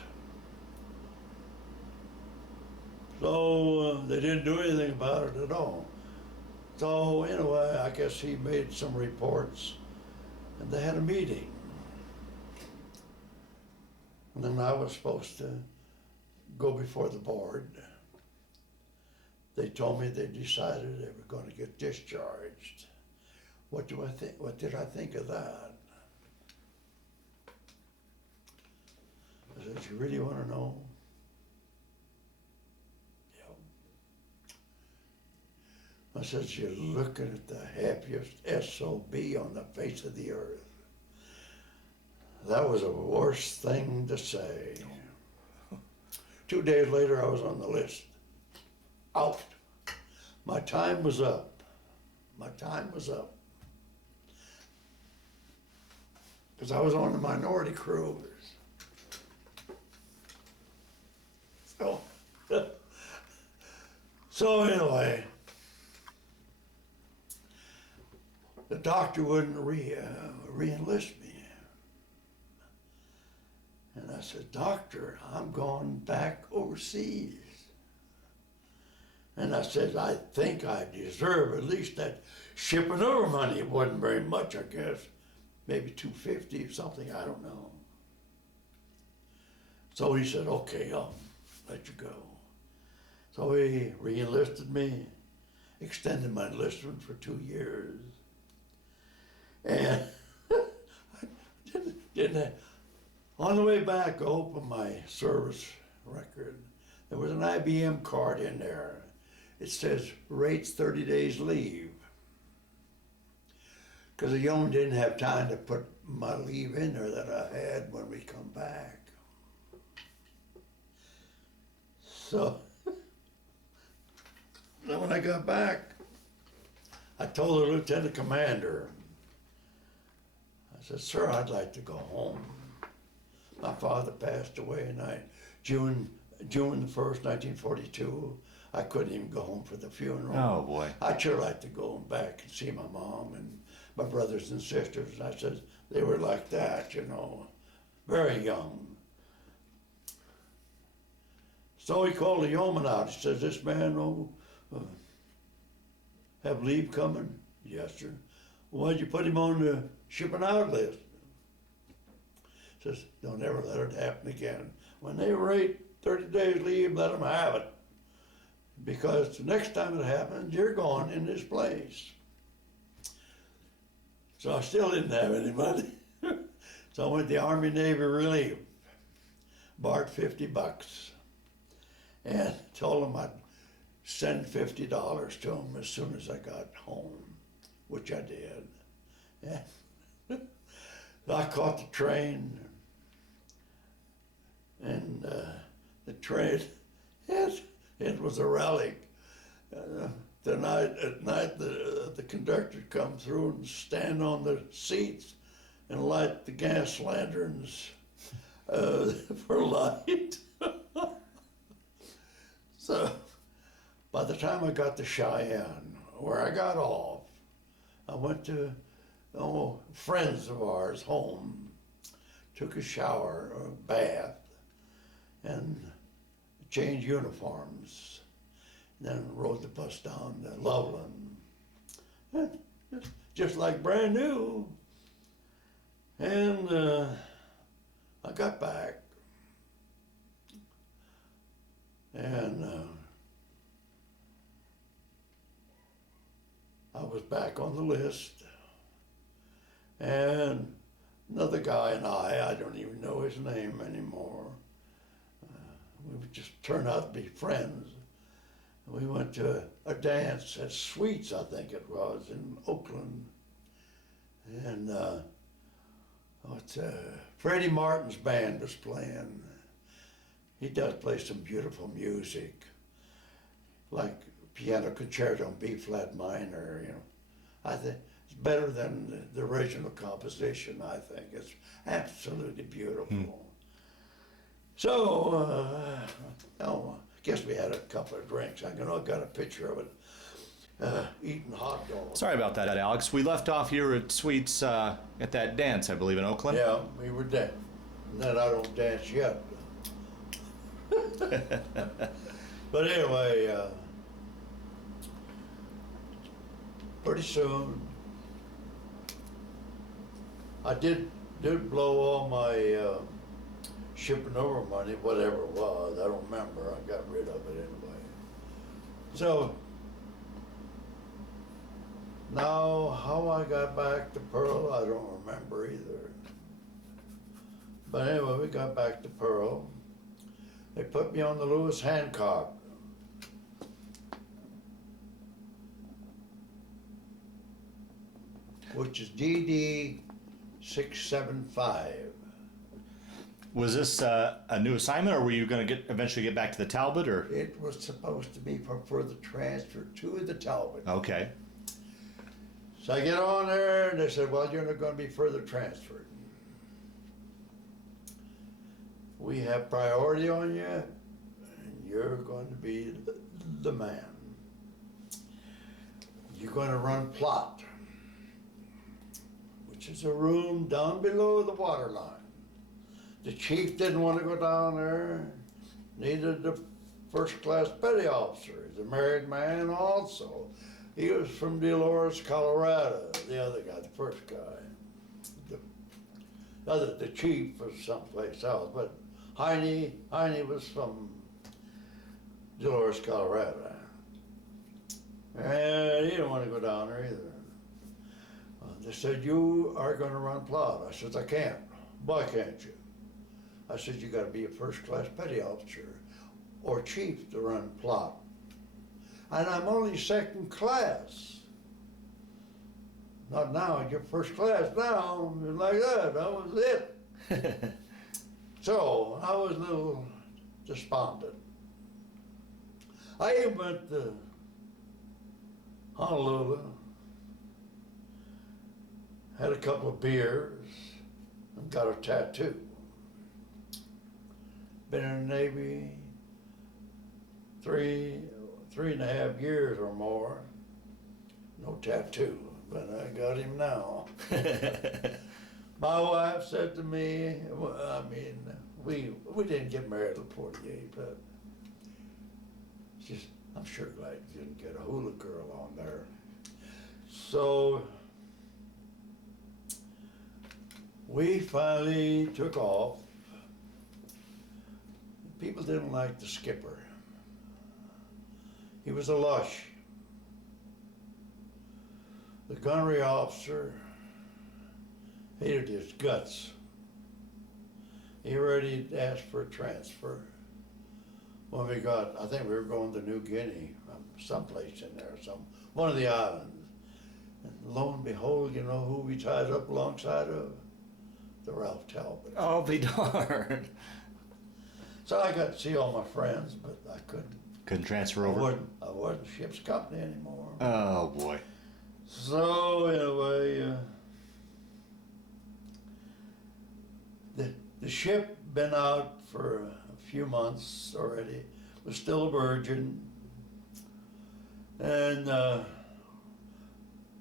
So they didn't do anything about it at all. So anyway, I guess he made some reports, and they had a meeting. And then I was supposed to go before the board. They told me they decided they were going to get discharged. What do I think? What did I think of that? I said, "You really want to know?" Yeah. I said, "You're looking at the happiest SOB on the face of the earth." That was the worst thing to say. 2 days later, I was on the list. Out. My time was up. My time was up. Because I was on the minority crews. So anyway, the doctor wouldn't re-enlist me. And I said, "Doctor, I'm going back overseas." And I said, "I think I deserve at least that shipping over money." It wasn't very much, I guess. Maybe $250 or something, I don't know. So he said, "Okay, I'll let you go." So he re-enlisted me, extended my enlistment for 2 years. And on the way back, I opened my service record. There was an IBM card in there. it says rates 30 days leave. Because the yeoman didn't have time to put my leave in there that I had when we come back. So, then when I got back, I told the lieutenant commander, I said, "Sir, I'd like to go home. My father passed away in June the 1st, 1942. I couldn't even go home for the funeral. Oh, boy. I'd sure like to go back and see my mom and my brothers and sisters." And I said, they were like that, you know, very young. So he called the yeoman out. He says, "This man have leave coming?" "Yes, sir." "Why'd you put him on the shipping out list?" Says, "Don't ever let it happen again. When they rate 30 days leave, let them have it. Because the next time it happens, you're gone in this place." So I still didn't have any money. So I went to the Army Navy Relief, borrowed $50, and told them I'd send $50 to them as soon as I got home, which I did. And I caught the train, and the train, it was a relic. At night, the conductor come through and stand on the seats and light the gas lanterns for light. So by the time I got to Cheyenne, where I got off, I went to friends of ours home, took a shower, or a bath, and changed uniforms. Then rode the bus down to Loveland, just like brand new. And I got back, and I was back on the list. And another guy and I don't even know his name anymore. We just turned out to be friends. We went to a dance at Sweets, I think it was, in Oakland. And Freddie Martin's band was playing. He does play some beautiful music, like piano concerto in B flat minor, you know. I think it's better than the original composition, I think. It's absolutely beautiful. So, I guess we had a couple of drinks. I got a picture of it, eating hot dogs. Sorry about that, Alex. We left off here at Sweets at that dance, I believe, in Oakland. Yeah, we were dancing. Then I don't dance yet. But anyway, pretty soon, I did blow all my shipping over money, whatever it was. I don't remember. I got rid of it anyway. So now how I got back to Pearl, I don't remember either. But anyway, we got back to Pearl. They put me on the Lewis Hancock. Which is DD 675. Was this a new assignment, or were you going to eventually get back to the Talbot, or? It was supposed to be for further transfer to the Talbot. Okay. So I get on there, and they said, "Well, you're not going to be further transferred. We have priority on you, and you're going to be the man. You're going to run plot, which is a room down below the water line. The chief didn't want to go down there, neither did the first class petty officer. He's a married man also. He was from Dolores, Colorado, the other guy, the first guy. The chief was someplace else, but Heine was from Dolores, Colorado. And he didn't want to go down there either. They said, "You are going to run plot." I said, "I can't." "Why can't you?" I said, "You got to be a first class petty officer or chief to run plot." and I'm only second class. Not now, you're first class now, like that, that was it. So I was a little despondent. I even went to Honolulu, had a couple of beers, and got a tattoo. Been in the Navy three and a half years or more. No tattoo, but I got him now. My wife said to me, well, I mean, we didn't get married till 48, but she's, I'm sure glad you didn't get a hula girl on there. So we finally took off. People didn't like the skipper. He was a lush. The gunnery officer hated his guts. He already asked for a transfer. When we got, I think we were going to New Guinea, someplace in there, one of the islands. And lo and behold, you know who we tied up alongside of? The Ralph Talbot. Oh, be darned. So I got to see all my friends, but I Couldn't transfer over? I wasn't ship's company anymore. Oh, boy. So anyway, the ship been out for a few months already, was still a virgin, and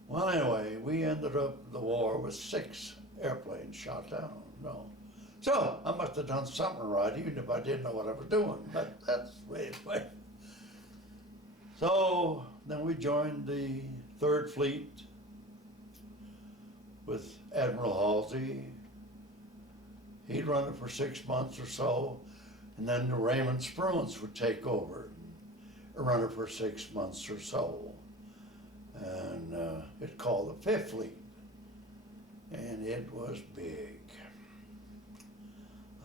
well, anyway, we ended up the war with 6 airplanes shot down. No, so I must have done something right, even if I didn't know what I was doing. But that's the way it went. So then we joined the 3rd Fleet with Admiral Halsey. He'd run it for 6 months or so, and then the Raymond Spruance would take over and run it for 6 months or so. And it's called the 5th Fleet, and it was big.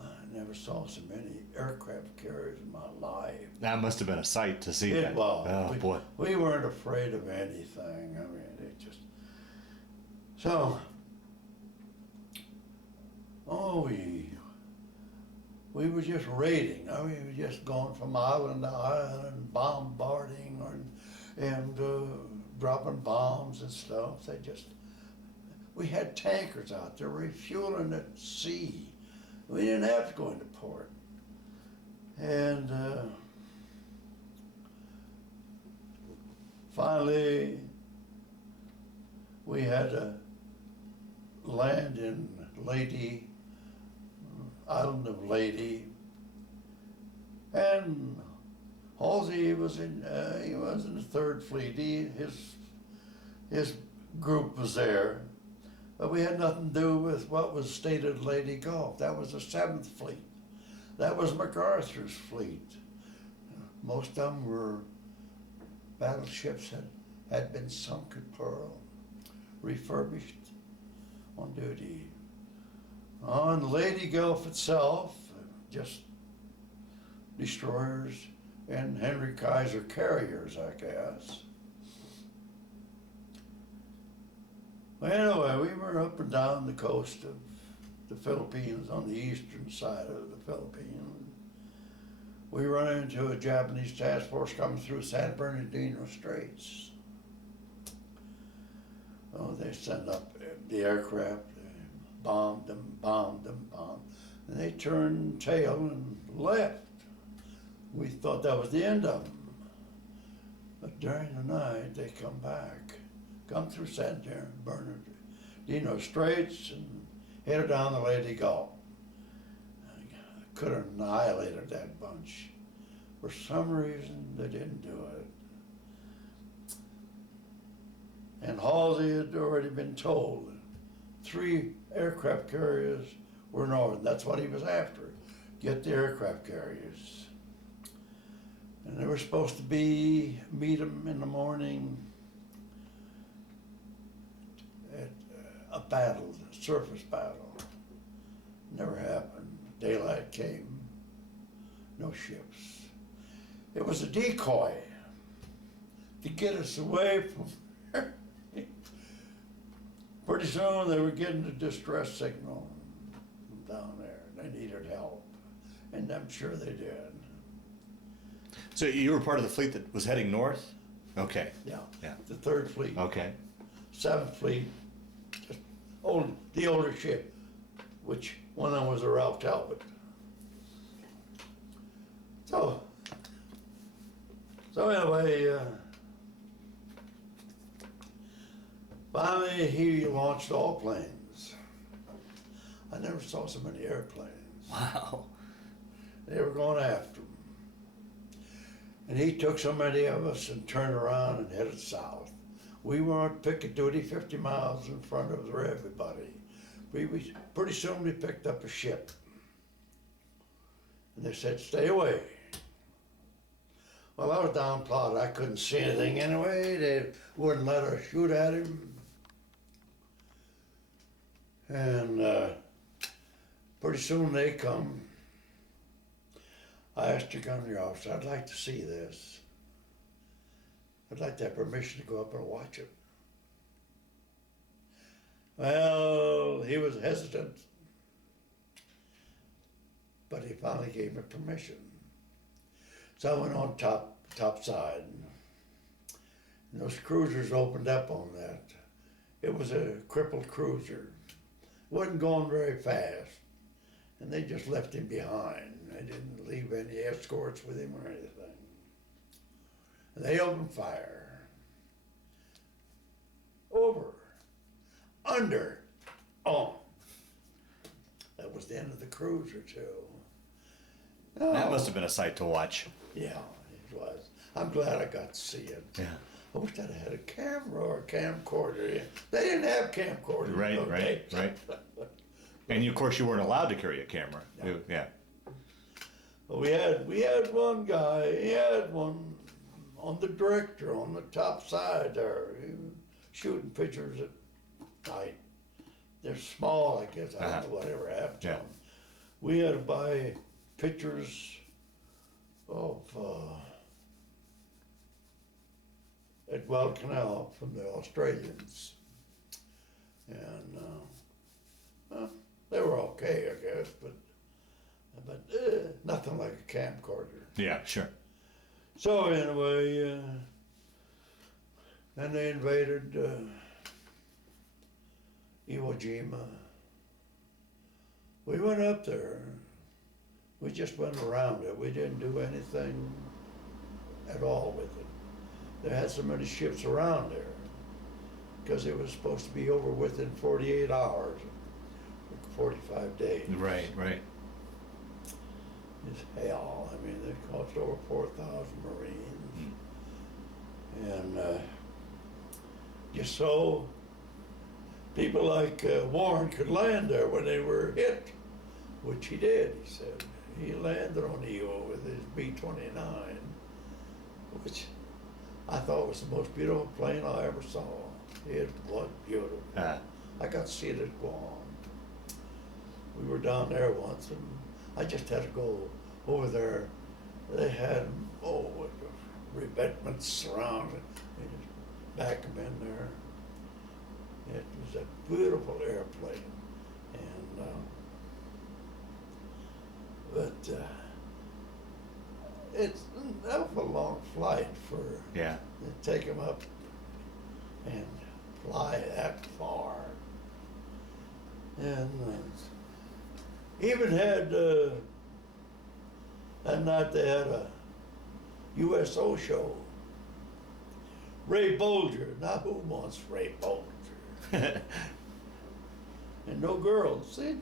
I never saw so many aircraft carriers in my life. That must have been a sight to see It that. was. Oh, boy. We weren't afraid of anything. I mean, it just. So, we were just raiding. I mean, we were just going from island to island, bombarding and dropping bombs and stuff. We had tankers out there refueling at sea. We didn't have to go into port. And finally, we had to land in island of Lady, and Halsey was in the 3rd Fleet. His group was there, but we had nothing to do with what was stated at Lady Gulf. That was the 7th Fleet. That was MacArthur's fleet. Most of them were battleships that had been sunk at Pearl, refurbished on duty. On Lady Gulf itself, just destroyers and Henry Kaiser carriers, I guess. Well, anyway, we were up and down the coast of the Philippines, on the eastern side of the Philippines. We run into a Japanese task force coming through San Bernardino Straits. Oh, they sent up the aircraft, bombed them, and they turned tail and left. We thought that was the end of them. But during the night, they come through San Bernardino Straits and headed down the Lady Gulf. I could have annihilated that bunch. For some reason, they didn't do it. And Halsey had already been told 3 aircraft carriers were north. That's what he was after. Get the aircraft carriers. And they were supposed to meet them in the morning at a battle, a surface battle. Never happened. Daylight came, no ships. It was a decoy. to get us away from there. Pretty soon they were getting a distress signal down there. They needed help, and I'm sure they did. So you were part of the fleet that was heading north? Okay. Yeah, Yeah. the Third Fleet, Okay. Seventh Fleet, just the older ship, which one of them was a Ralph Talbot. So anyway, finally he launched all planes. I never saw so many airplanes. Wow. They were going after him. And he took so many of us and turned around and headed south. We were on picket duty 50 miles in front of everybody. Pretty soon we picked up a ship. And they said, stay away. Well, I was down plot. I couldn't see anything anyway. They wouldn't let us shoot at him. And pretty soon they come. I asked the gunnery officer, I'd like to see this. I'd like to have permission to go up and watch it. Well, he was hesitant, but he finally gave me permission. So I went on top side, and those cruisers opened up on that. It was a crippled cruiser. Wasn't going very fast, and they just left him behind. They didn't leave any escorts with him or anything. And they opened fire. Over. Under. On. That was the end of the cruiser, too. That must have been a sight to watch. Yeah, it was. I'm glad I got to see it. Yeah. I wish I'd had a camera or a camcorder. They didn't have camcorders. Right, okay? right. And of course you weren't allowed to carry a camera. No. Yeah. Well, we had one guy. He had one on the director on the top side there. He was shooting pictures at night. They're small, I guess. I don't know whatever happened to them. We had to buy pictures of at Guadalcanal from the Australians, and they were okay, I guess, but nothing like a camcorder. Yeah, sure. So anyway, then they invaded Iwo Jima. We went up there. We just went around it. We didn't do anything at all with it. They had so many ships around there because it was supposed to be over within 48 hours, 45 days. Right. It's hell. I mean, they cost over 4,000 Marines. And just so people like Warren could land there when they were hit, which he did, he said. He landed on Iwo with his B-29, which I thought was the most beautiful plane I ever saw. It was beautiful. I got to see it at Guam. We were down there once, and I just had to go over there. They had, revetments around it. They just back them in there. It was a beautiful airplane. And, it's an awful long flight for Yeah. to take them up and fly that far. And even had that night they had a USO show. Ray Bolger. Now who wants Ray Bolger? And no girls. See?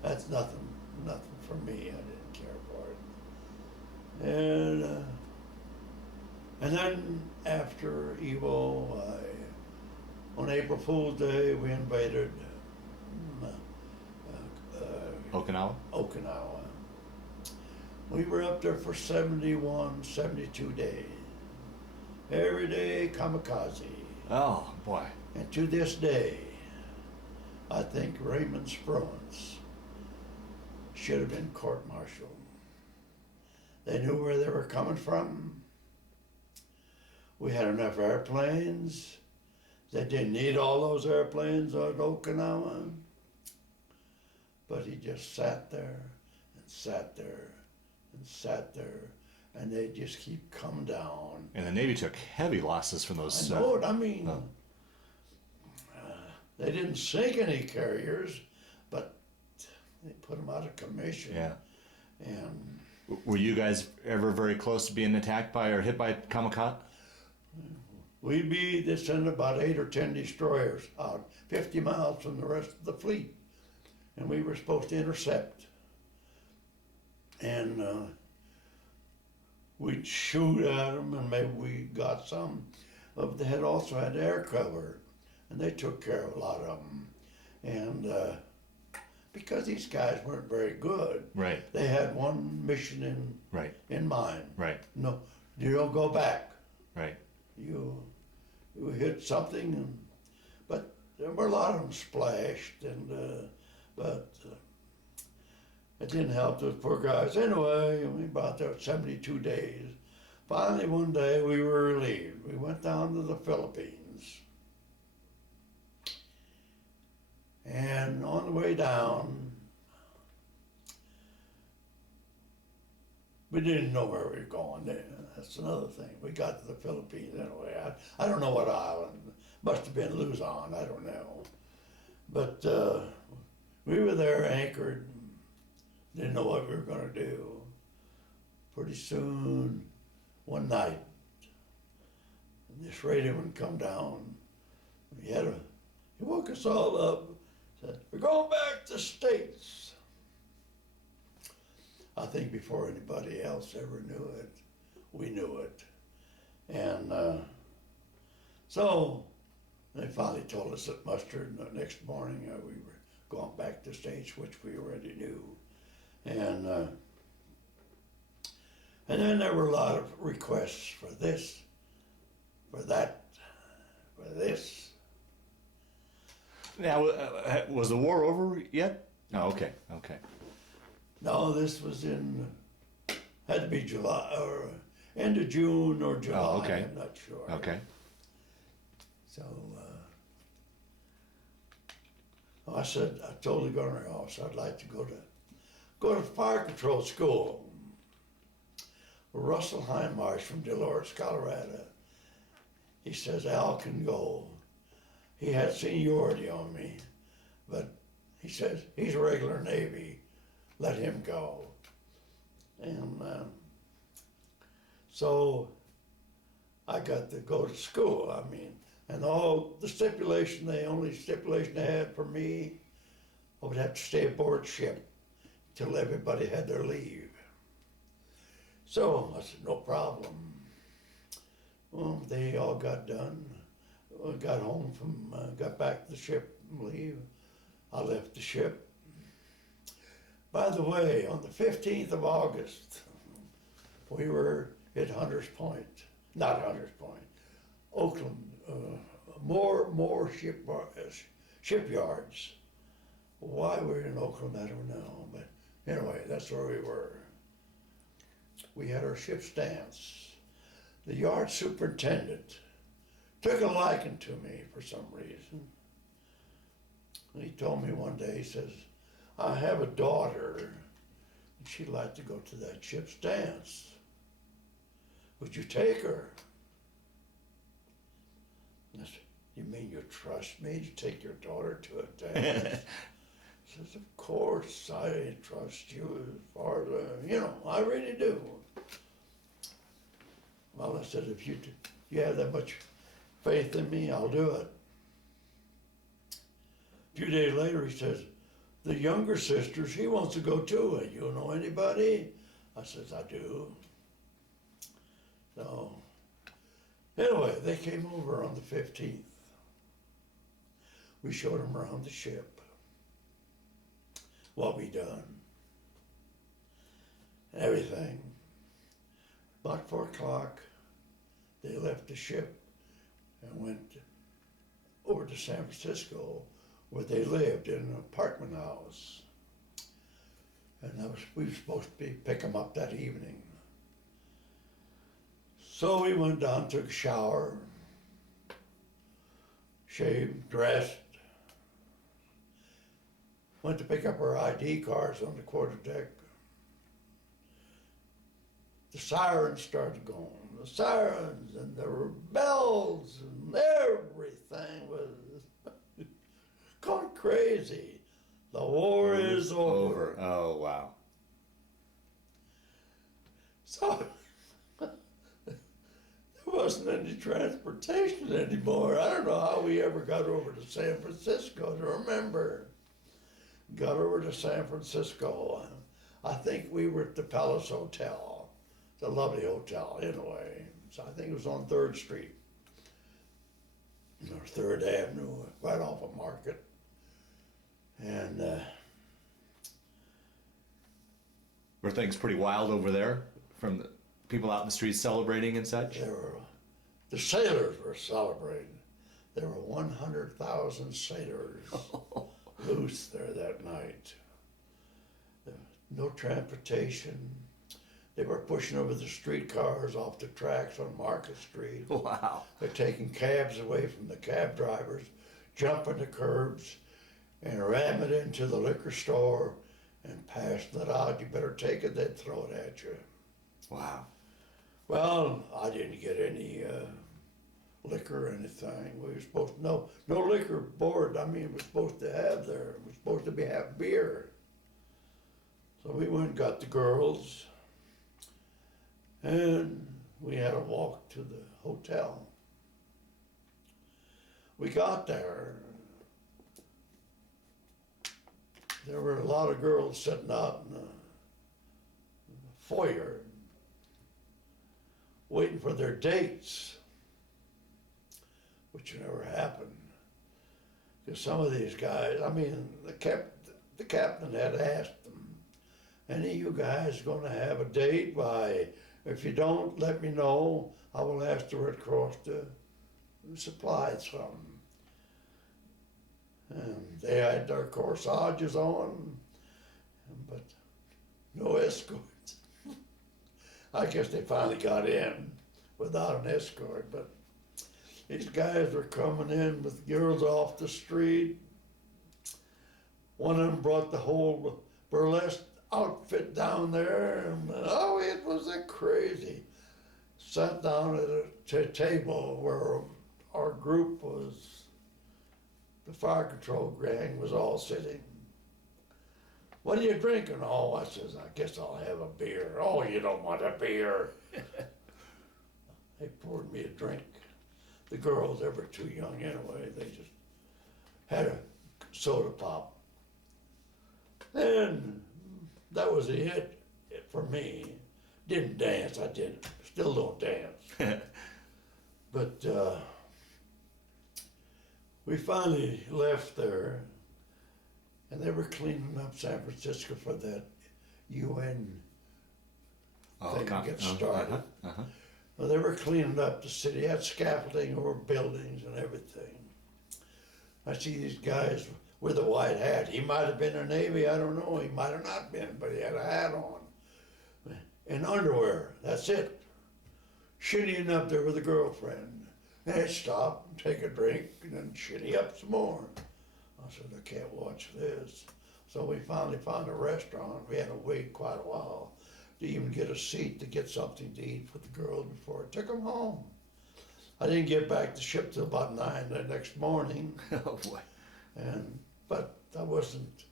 That's nothing for me. I didn't care for it. And then after Iwo, on April Fool's Day, we invaded Okinawa? Okinawa. We were up there for 71, 72 days. Every day, kamikaze. Oh, boy. And to this day, I think Raymond Spruance should have been court-martialed. They knew where they were coming from. We had enough airplanes. They didn't need all those airplanes on Okinawa. But he just sat there and sat there and sat there, and they just keep coming down. And the Navy took heavy losses from those. I know it. I mean, oh. they didn't sink any carriers, but they put them out of commission. Yeah. And Were you guys ever very close to being attacked by or hit by Kamikaze? they sent about 8 or 10 destroyers out 50 miles from the rest of the fleet. And we were supposed to intercept. And we'd shoot at them, and maybe we got some. But they had also had air cover, and they took care of a lot of them. And because these guys weren't very good, Right. they had one mission in mind. Right. No, you don't go back. Right. You hit something, but there were a lot of them splashed, and but it didn't help those poor guys. Anyway, we about there 72 days. Finally, one day we were relieved. We went down to the Philippines, and on the way down, we didn't know where we were going. That's another thing. We got to the Philippines anyway. I don't know what island. Must have been Luzon. I don't know. But we were there anchored. Didn't know what we were going to do. Pretty soon, one night, this radio would come down. He woke us all up. Said, "We're going back to the States." I think before anybody else ever knew it, we knew it. And so they finally told us at muster, and the next morning we were going back to the States, which we already knew. And then there were a lot of requests for this, for that, for this. Now, was the war over yet? Oh, okay. Okay. No, this was had to be July, or end of June or July, Oh, okay. I'm not sure. Okay. So I told the governor office I'd like to go to fire control school. Russell Hindmarsh from Dolores, Colorado. He says, "Al can go." He had seniority on me, but he says, he's a regular Navy, let him go. And so I got to go to school, and the only stipulation they had for me, I would have to stay aboard ship till everybody had their leave. So I said, no problem. Well, they all got done. I got home got back to the ship and leave. I left the ship. By the way, on the 15th of August, we were at Oakland, more shipyards. Why we're in Oakland, I don't know, but anyway, that's where we were. We had our ship's dance. The yard superintendent took a liking to me for some reason. And he told me one day, he says, "I have a daughter, and she'd like to go to that ship's dance. Would you take her?" And I said, "You mean you trust me to take your daughter to a dance?" He says, "Of course, I trust you as far as, I really do." Well, I said, "If you have that much faith in me, I'll do it." A few days later, he says, "The younger sister, she wants to go too. You know anybody?" I says, "I do." So, anyway, they came over on the 15th. We showed them around the ship, what we done, and everything. About 4 o'clock, they left the ship and went over to San Francisco, where they lived in an apartment house. And we were supposed to pick them up that evening. So we went down, took a shower, shaved, dressed, went to pick up our ID cards on the quarterdeck. The sirens started going. The sirens, and there were bells, and everything was gone crazy. The war is over. Oh, wow. So there wasn't any transportation anymore. I don't know how we ever got over to San Francisco to remember. Got over to San Francisco. I think we were at the Palace Hotel. It's a lovely hotel anyway. So I think it was on 3rd Street, or 3rd Avenue, right off of Market. And Were things pretty wild over there from the people out in the streets celebrating and such? the sailors were celebrating. There were 100,000 sailors loose there that night. No transportation. They were pushing over the streetcars off the tracks on Market Street. Wow. They're taking cabs away from the cab drivers, jumping the curbs, and ramming it into the liquor store and passing it out. You better take it, they'd throw it at you. Wow. Well, I didn't get any liquor or anything. We were supposed to, no liquor board. I mean, we're supposed to have there. We're supposed to have beer. So we went and got the girls, and we had to walk to the hotel. We got there. There were a lot of girls sitting out in the foyer waiting for their dates, which never happened. Because some of these guys, I mean, the captain had asked them, any of you guys going to have a date? Why, if you don't, let me know. I will ask the Red Cross to supply some. And they had their corsages on, but no escorts. I guess they finally got in without an escort, but these guys were coming in with girls off the street. One of them brought the whole burlesque outfit down there, and oh, it was crazy. Sat down at a table where our group was, the fire control gang was all sitting. What are you drinking? Oh, I says, I guess I'll have a beer. Oh, you don't want a beer. They poured me a drink. The girls, they were too young anyway. They just had a soda pop. And that was it for me. Didn't dance, I didn't. Still don't dance. But we finally left there, and they were cleaning up San Francisco for that UN thing to get started. Well, they were cleaning up the city, had scaffolding over buildings and everything. I see these guys with a white hat. He might have been in the Navy, I don't know. He might have not been, but he had a hat on. And underwear, that's it. Shinnying up there with a girlfriend. And they'd stop and take a drink and then shinny up some more. I said, I can't watch this. So we finally found a restaurant. We had to wait quite a while to even get a seat to get something to eat for the girls before I took them home. I didn't get back to ship till about 9 the next morning. Oh boy. But I wasn't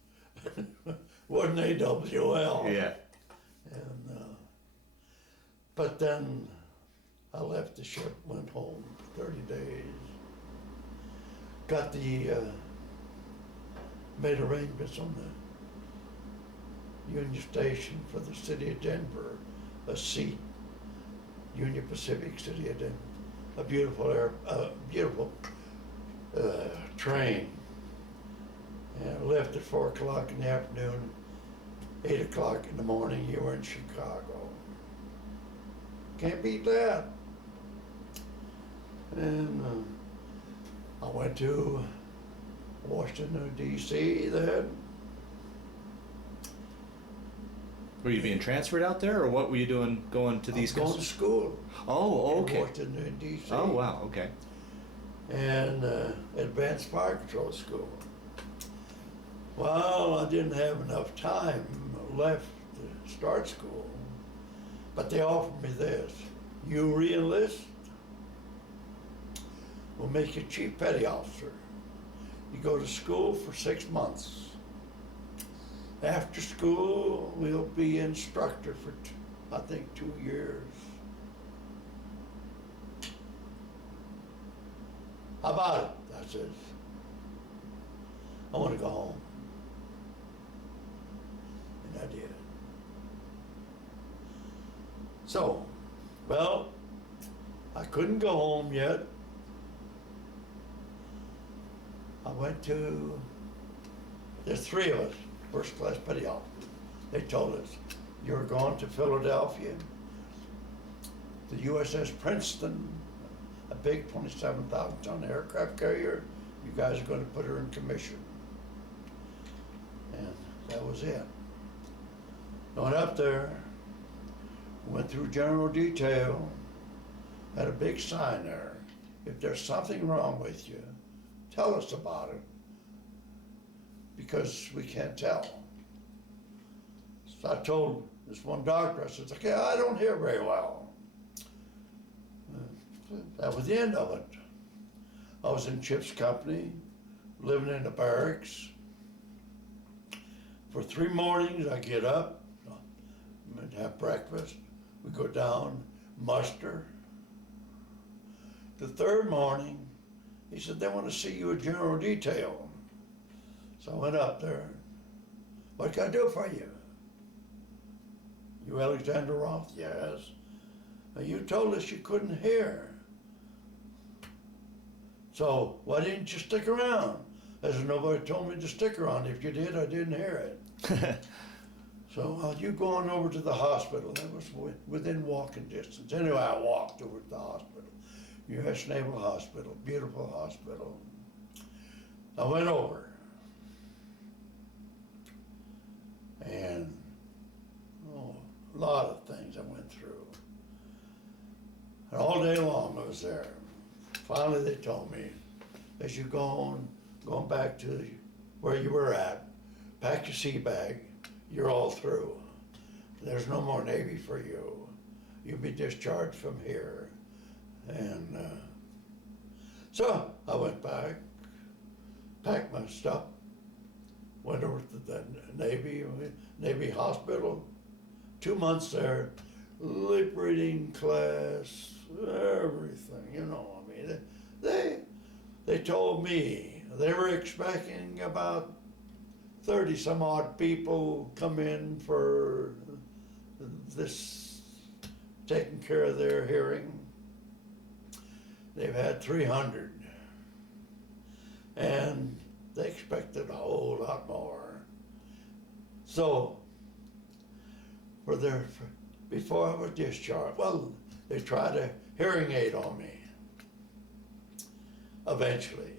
AWL. Yeah. And but then I left the ship, went home for 30 days. Got made arrangements on the Union Station for the city of Denver, a seat, Union Pacific, city of Denver, a beautiful train. And I left at 4 o'clock in the afternoon, 8 o'clock in the morning, you were in Chicago. Can't beat that. And I went to Washington, D.C. then. Were you being transferred out there, or what were you doing going to these Going to school Oh, okay. in Washington, D.C. Oh, wow, okay. And advanced fire control school. Well, I didn't have enough time left to start school, but they offered me this. You re-enlist, we'll make you chief petty officer. You go to school for 6 months. After school, we'll be instructor for, I think, 2 years. How about it? I said, I want to go home. And I did. So, well, I couldn't go home yet. I went to, there's 3 of us, first class petty officers. They told us, you're going to Philadelphia, the USS Princeton, a big 27,000-ton aircraft carrier. You guys are going to put her in commission. And that was it. I went up there, went through general detail, had a big sign there. If there's something wrong with you, tell us about it, because we can't tell. So I told this one doctor, I said, okay, I don't hear very well. That was the end of it. I was in Chip's company, living in the barracks. For 3 mornings, I get up, and have breakfast. We go down, muster. The 3rd morning, he said, they want to see you at general detail. So I went up there. What can I do for you? You Alexander Rothe? Yes. Now, you told us you couldn't hear. So why didn't you stick around? I said, nobody told me to stick around. If you did, I didn't hear it. So you go on over to the hospital. That was within walking distance. Anyway, I walked over to the hospital. U.S. Naval Hospital, beautiful hospital. I went over. And a lot of things I went through. And all day long I was there. Finally they told me, as you go on, going back to where you were at, pack your sea bag, you're all through. There's no more Navy for you. You'll be discharged from here. And so I went back, packed my stuff, went over to the Navy hospital, 2 months there, lip reading class, everything, you know. I mean, they told me they were expecting about 30 some odd people come in for this, taking care of their hearing. They've had 300, and they expected a whole lot more. So, before I was discharged, well, they tried a hearing aid on me. Eventually,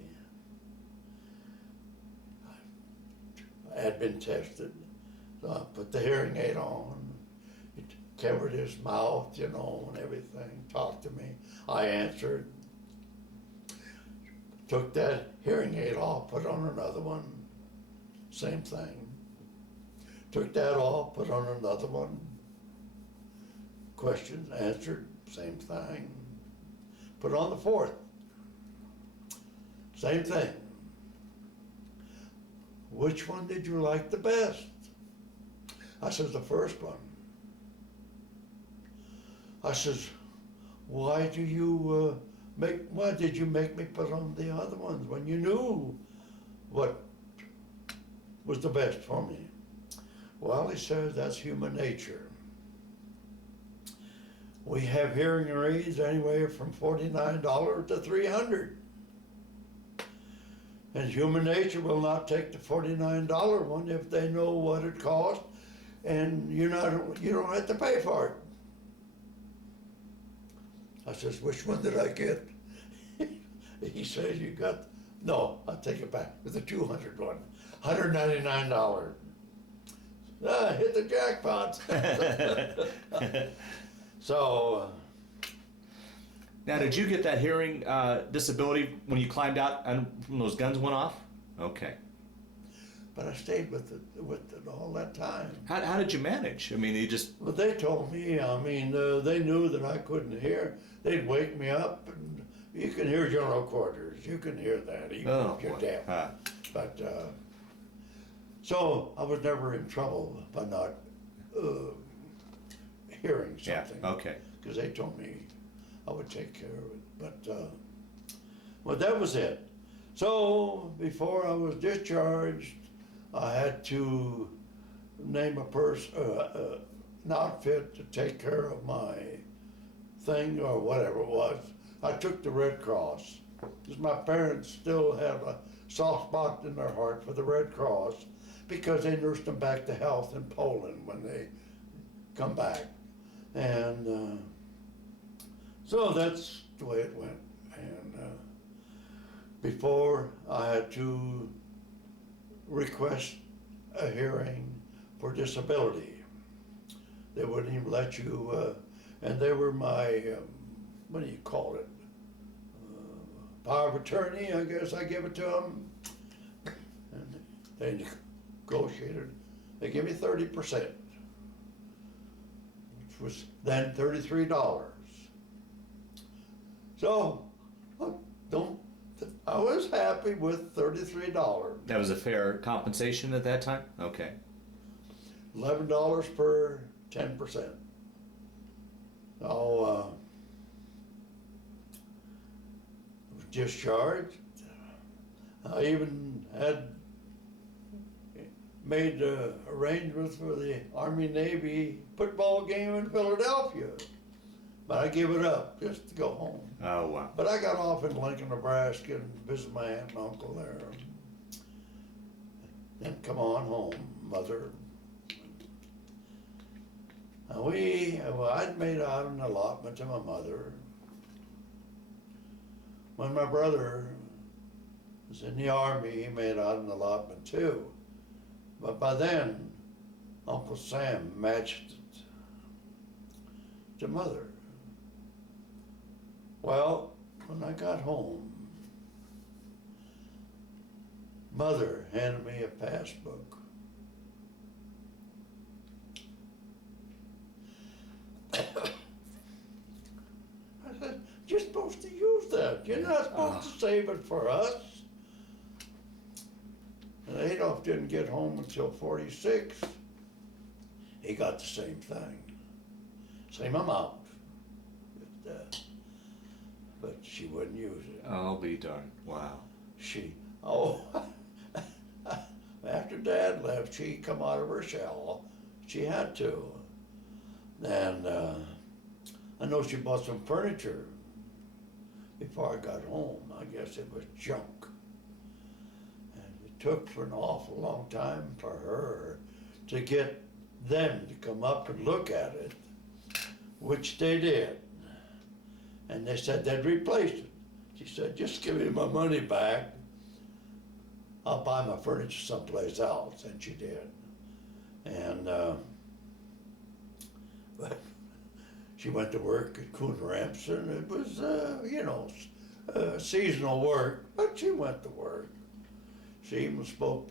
I had been tested, so I put the hearing aid on. It covered his mouth, you know, and everything, talked to me. I answered. Took that hearing aid off, put on another one, same thing. Took that off, put on another one. Questions answered, same thing. Put on the 4th, same thing. Which one did you like the best? I said, the first one. I says, why did you make me put on the other ones when you knew what was the best for me? Well, he says, that's human nature. We have hearing aids anywhere from $49 to $300. And human nature will not take the $49 one if they know what it costs, and you don't have to pay for it. I says, which one did I get? He says, no, I'll take it back. With the $200 one, $199. hit the jackpot. So, Now, did you get that hearing disability when you climbed out and when those guns went off? Okay. but I stayed with it all that time. How did you manage? I mean, you just. But they told me, I mean, they knew that I couldn't hear. They'd wake me up and you can hear general quarters. You can hear that even if you're Boy. deaf. But, so I was never in trouble by not hearing Yeah. something. Okay. Because they told me I would take care of it. But, well, that was it. So before I was discharged, I had to name a person, an outfit to take care of my thing or whatever it was. I took the Red Cross because my parents still have a soft spot in their heart for the Red Cross because they nursed them back to health in Poland when they come back. And so that's the way it went. And before I had to request a hearing for disability. They wouldn't even let you, and they were my, what do you call it? Power of attorney, I guess I give it to them. And they negotiated, they gave me 30%, which was then $33. So, I was happy with $33. That was a fair compensation at that time? Okay. $11 per 10%. So, was discharged. I even had made arrangements for the Army-Navy football game in Philadelphia. But I gave it up just to go home. Oh, wow. But I got off in Lincoln, Nebraska and visited my aunt and uncle there. Then come on home, mother. Now I'd made out an allotment to my mother. When my brother was in the Army, he made out an allotment too. But by then, Uncle Sam matched it to mother. Well, when I got home, Mother handed me a passbook. I said, you're supposed to use that. You're not supposed to save it for us. And Adolf didn't get home until 46. He got the same thing, same amount. But she wouldn't use it. I'll be darned. Wow. After Dad left, she come out of her shell. She had to. And I know she bought some furniture before I got home. I guess it was junk. And it took for an awful long time for her to get them to come up and look at it, which they did. And they said they'd replace it. She said, just give me my money back. I'll buy my furniture someplace else. And she did. And but she went to work at Coon Ramps, and it was, seasonal work, but she went to work. She even spoke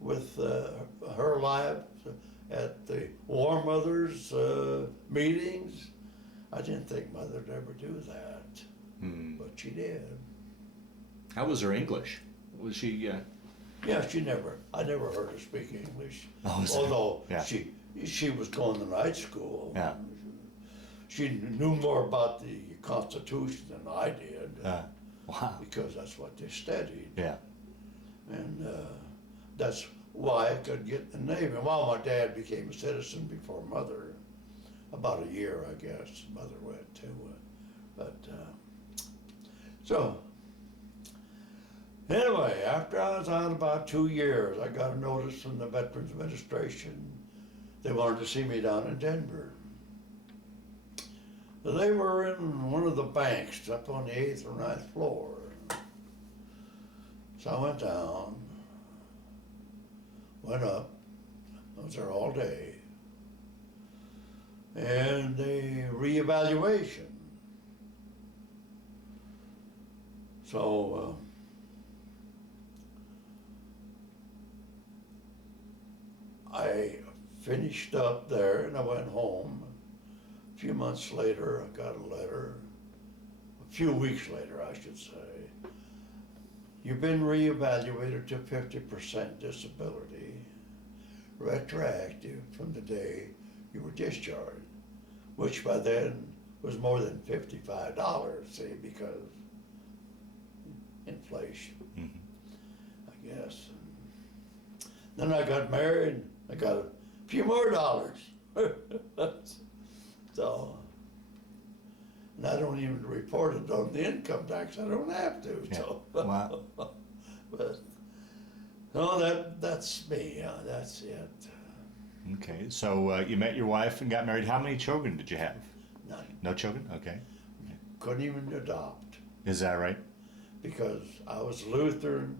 with her life at the War Mothers meetings. I didn't think Mother'd ever do that, but she did. How was her English? Was she? Yeah, I never heard her speak English. Oh, although yeah. she was going to night school. Yeah. She knew more about the Constitution than I did. Wow. Because that's what they studied. Yeah. And that's why I could get in the Navy. Well, my dad became a citizen before Mother. About a year, I guess, Mother went too. So, anyway, after I was out about 2 years, I got a notice from the Veterans Administration. They wanted to see me down in Denver. They were in one of the banks up on the 8th or 9th floor. So I went down, went up. was there all day. And the reevaluation. So, I finished up there and I went home. A few months later, I got a letter. A few weeks later, I should say. You've been reevaluated to 50% disability, retroactive from the day you were discharged, which by then was more than $55, see, because inflation, I guess. Then I got married, I got a few more dollars. So, and I don't even report it on the income tax, I don't have to, Yeah. so. Wow. But, no, that's me, that's it. Okay, so you met your wife and got married. How many children did you have? None. No children? Okay. Couldn't even adopt, Is that right? because I was Lutheran,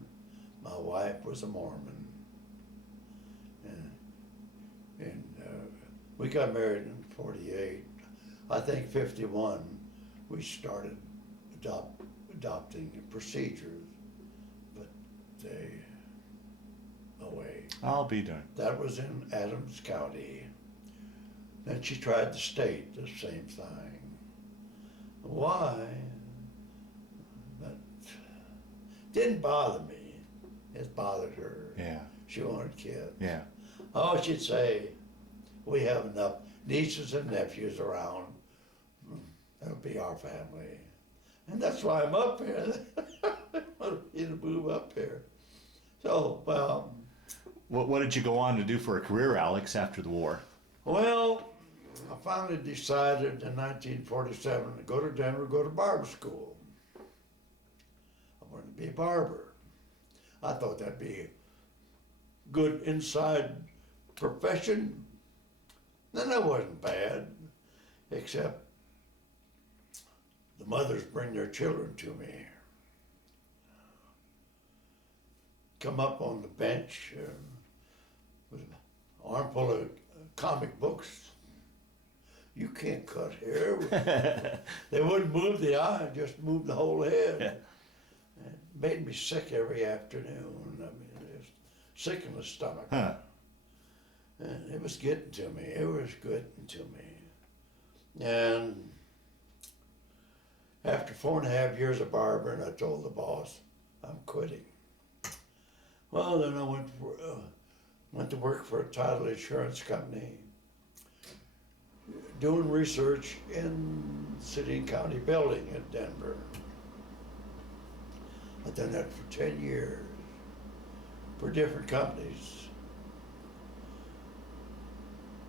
my wife was a Mormon. And we got married in 48. I think 51, we started adopting procedures, but they, no way. I'll be darned. That was in Adams County. Then she tried the state, the same thing. Why? But didn't bother me. It bothered her. Yeah. She wanted kids. Yeah. Oh, she'd say, we have enough nieces and nephews around. That'll be our family. And that's why I'm up here. I want you to move up here. So, well. What did you go on to do for a career, Alex, after the war? Well, I finally decided in 1947 to go to Denver, go to barber school. I wanted to be a barber. I thought that'd be a good inside profession. Then that wasn't bad, except the mothers bring their children to me. Come up on the bench with an armful of comic books. You can't cut hair. They wouldn't move the eye, just move the whole head. Yeah. It made me sick every afternoon. I mean, just sick in the stomach. Huh. And it was getting to me. It was getting to me. And after 4.5 years of barbering, I told the boss, I'm quitting. Well, then I went to work for a title insurance company, doing research in city and county building in Denver. I've done that for 10 years for different companies.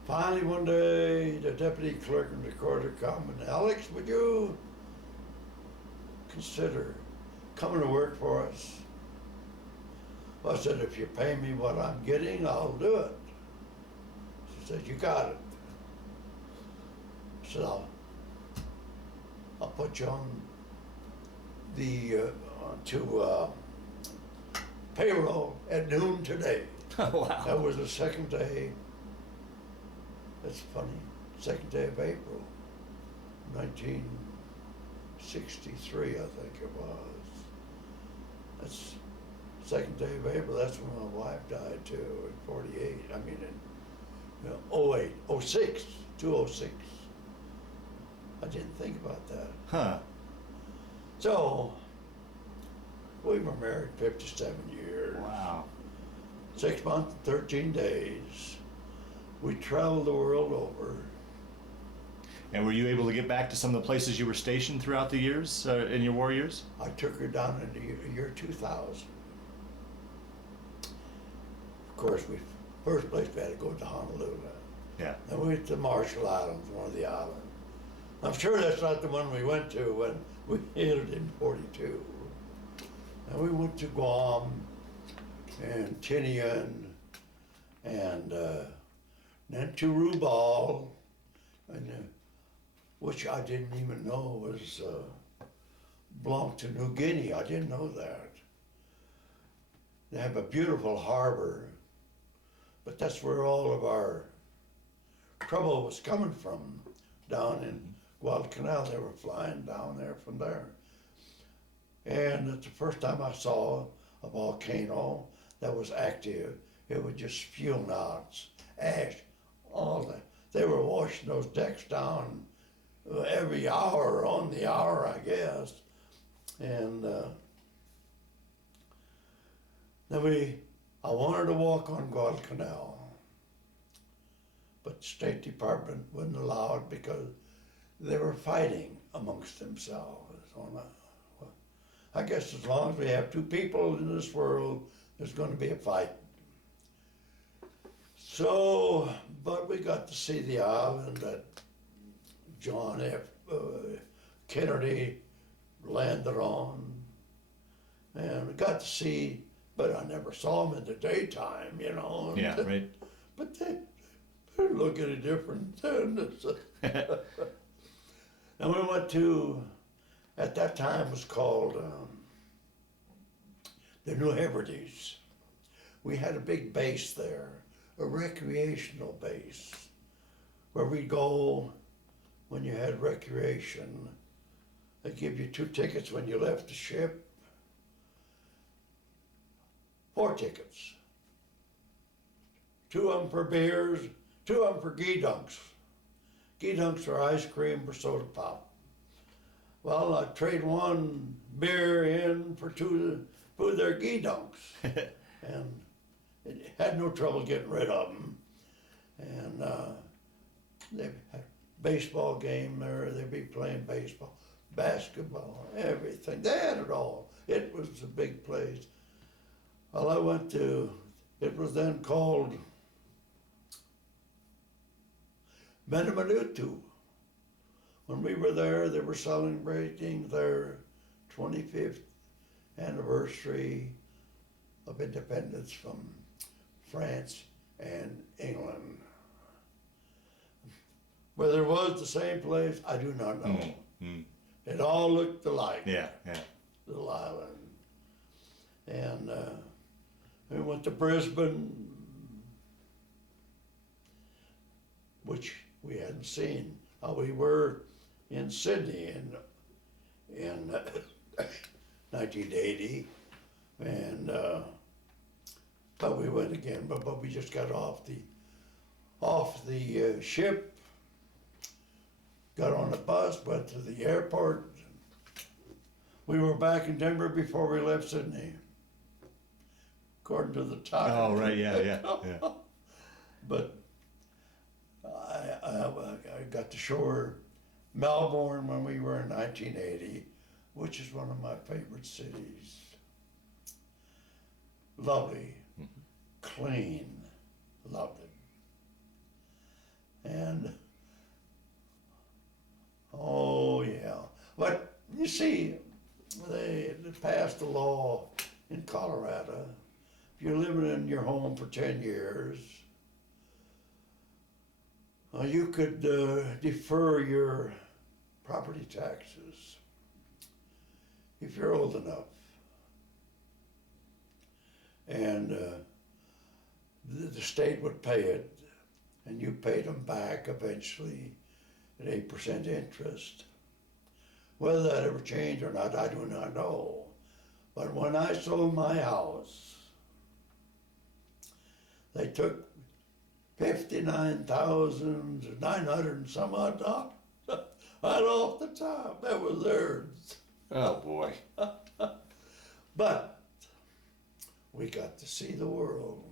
Finally, one day, the deputy clerk and recorder come and, Alex, would you consider coming to work for us? Well, I said, if you pay me what I'm getting, I'll do it. She said, you got it. I said, I'll put you on the payroll at noon today. Wow. That was the second day. That's funny. Second day of April, 1963, I think it was. That's second day of April. That's when my wife died too, in 48. I mean, in 08, 06, 206. I didn't think about that. Huh. So, we were married 57 years. Wow. 6 months, 13 days. We traveled the world over. And were you able to get back to some of the places you were stationed throughout the years, in your war years? I took her down in the year 2000. Of course, first place we had to go to Honolulu. Yeah. Then we went to Marshall Islands, one of the islands. I'm sure that's not the one we went to when we entered in 42. And we went to Guam and Tinian and then to Rubal, and which I didn't even know was belonged to New Guinea. I didn't know that. They have a beautiful harbor But that's where all of our trouble was coming from, down in Guadalcanal. They were flying down there from there. And it's the first time I saw a volcano that was active. It was just spewing out ash, all that. They were washing those decks down every hour, on the hour, I guess. And then I wanted to walk on Guadalcanal, but the State Department wouldn't allow it because they were fighting amongst themselves. I guess as long as we have two people in this world, there's going to be a fight. So, but we got to see the island that John F. Kennedy landed on, and we got to see, but I never saw them in the daytime, you know. Yeah, right. But they look any different then. And we went to, at that time it was called the New Hebrides. We had a big base there, a recreational base, where we'd go when you had recreation. They'd give you 2 tickets when you left the ship. 4 tickets. 2 of them for beers, 2 of them for gee dunks. Gee dunks are ice cream for soda pop. Well, I trade 1 beer in for 2 of their gee dunks. And it had no trouble getting rid of them. And they had a baseball game there, they'd be playing baseball, basketball, everything. They had it all. It was a big place. Well, I went to, it was then called Menamanutu. When we were there, they were celebrating their 25th anniversary of independence from France and England. Whether it was the same place, I do not know. It all looked alike. Yeah. Little island. And we went to Brisbane, which we hadn't seen. We were in Sydney in 1980, and but we went again. But we just got off the ship, got on the bus, went to the airport. We were back in Denver before we left Sydney, according to the time. Oh, right, yeah. But I got to shore Melbourne when we were in 1980, which is one of my favorite cities. Lovely, clean, loved it. And, oh yeah. But you see, they passed a law in Colorado. If you're living in your home for 10 years, you could defer your property taxes if you're old enough. And the state would pay it, and you paid them back eventually at 8% interest. Whether that ever changed or not, I do not know. But when I sold my house, they took $59,900 and some odd dollars right off the top. That was theirs. Oh, boy. But we got to see the world.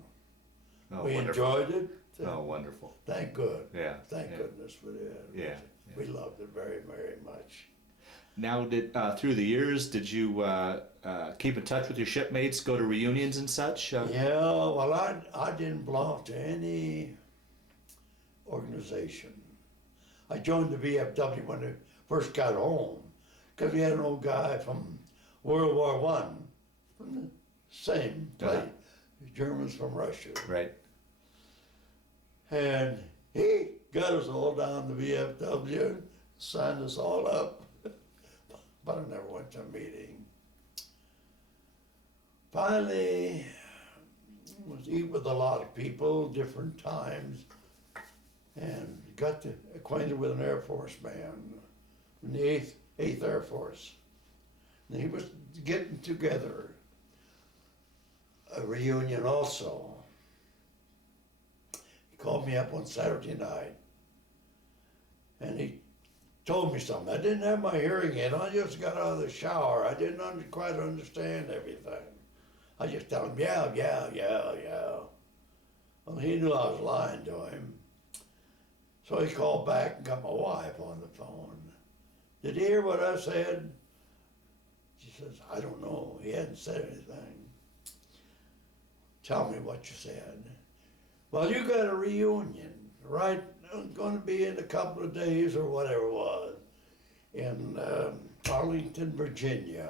Oh, We wonderful. enjoyed it. Oh, wonderful. Thank God. Yeah. Thank goodness we did. Yeah. We loved it very, very much. Now, through the years, did you keep in touch with your shipmates, go to reunions and such? Yeah, well, I didn't belong to any organization. I joined the VFW when I first got home, because we had an old guy from World War I, from the same place, the Germans from Russia. Right. And he got us all down to VFW, signed us all up, but I never went to a meeting. Finally, was eat with a lot of people, different times, and got acquainted with an Air Force man in the 8th Air Force. And he was getting together a reunion also. He called me up on Saturday night, and he told me something. I didn't have my hearing aid. I just got out of the shower. I didn't quite understand everything. I just told him, yeah. Well, he knew I was lying to him. So he called back and got my wife on the phone. Did you hear what I said? She says, I don't know. He hadn't said anything. Tell me what you said. Well, you got a reunion, right? Going to be in a couple of days or whatever it was in Arlington, Virginia.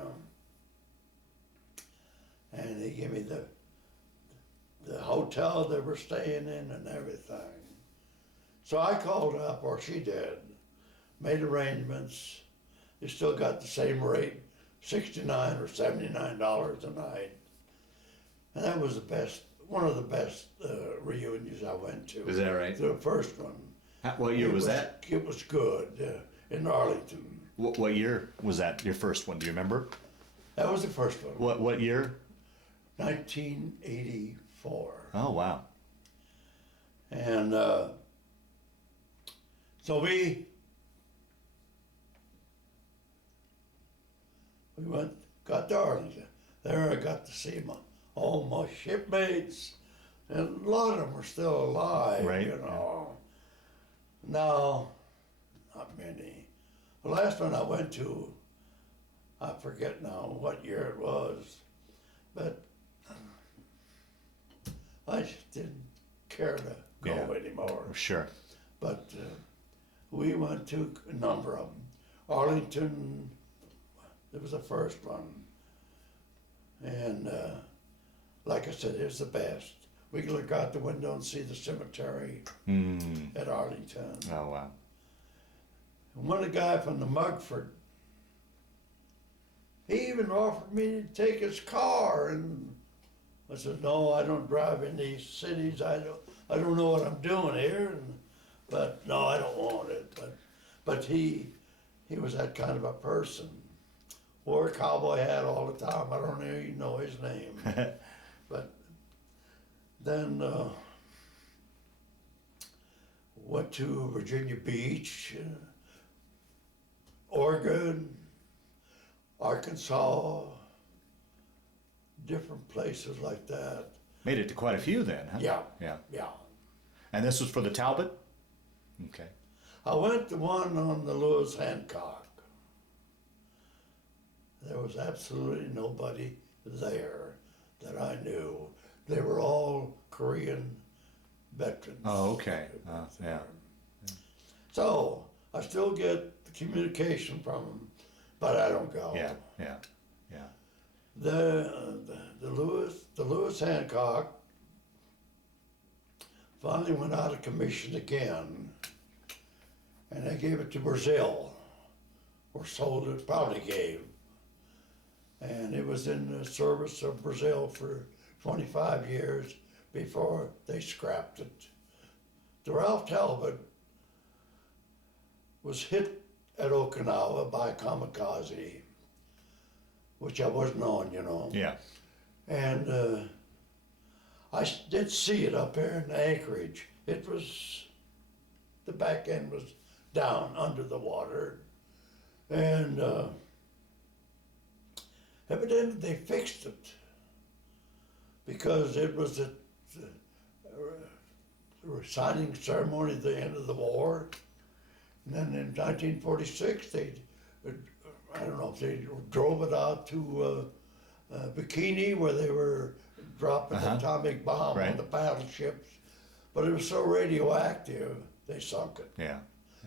And they gave me the hotel they were staying in and everything. So I called up, or she did, made arrangements. They still got the same rate, $69 or $79 a night. And that was one of the best reunions I went to. Is that right? The first one. What year was that? It was good in Arlington. What year was that, your first one? Do you remember? That was the first one. What year? 1984. Oh, wow. And so we got to Arlington. There I got to see all my shipmates, and a lot of them are still alive, right. you know. No, not many. The last one I went to, I forget now what year it was, but I just didn't care to go anymore. Sure. But we went to a number of them. Arlington, it was the first one. And like I said, it was the best. We could look out the window and see the cemetery at Arlington. Oh, wow. And one guy from the Mugford, he even offered me to take his car, and I said, no, I don't drive in these cities. I don't know what I'm doing here. But no, I don't want it. But he was that kind of a person. Wore a cowboy hat all the time. I don't even know his name. But then went to Virginia Beach, Oregon, Arkansas, different places like that. Made it to quite a few then, huh? Yeah. And this was for the Talbot? Okay. I went to one on the Lewis Hancock. There was absolutely nobody there that I knew. They were all Korean veterans. Oh, okay. Yeah. So I still get the communication from them, but I don't go. Yeah. The Lewis Hancock finally went out of commission again, and they gave it to Brazil, or sold it, probably gave. And it was in the service of Brazil for 25 years before they scrapped it. The Ralph Talbot was hit at Okinawa by a kamikaze, which I wasn't on, you know. Yeah. And I did see it up there in Anchorage. It was, the back end was down under the water. And evidently they fixed it because it was a signing ceremony at the end of the war. And then in 1946, I don't know if they drove it out to Bikini, where they were dropping the atomic bomb on the battleships. But it was so radioactive, they sunk it. Yeah.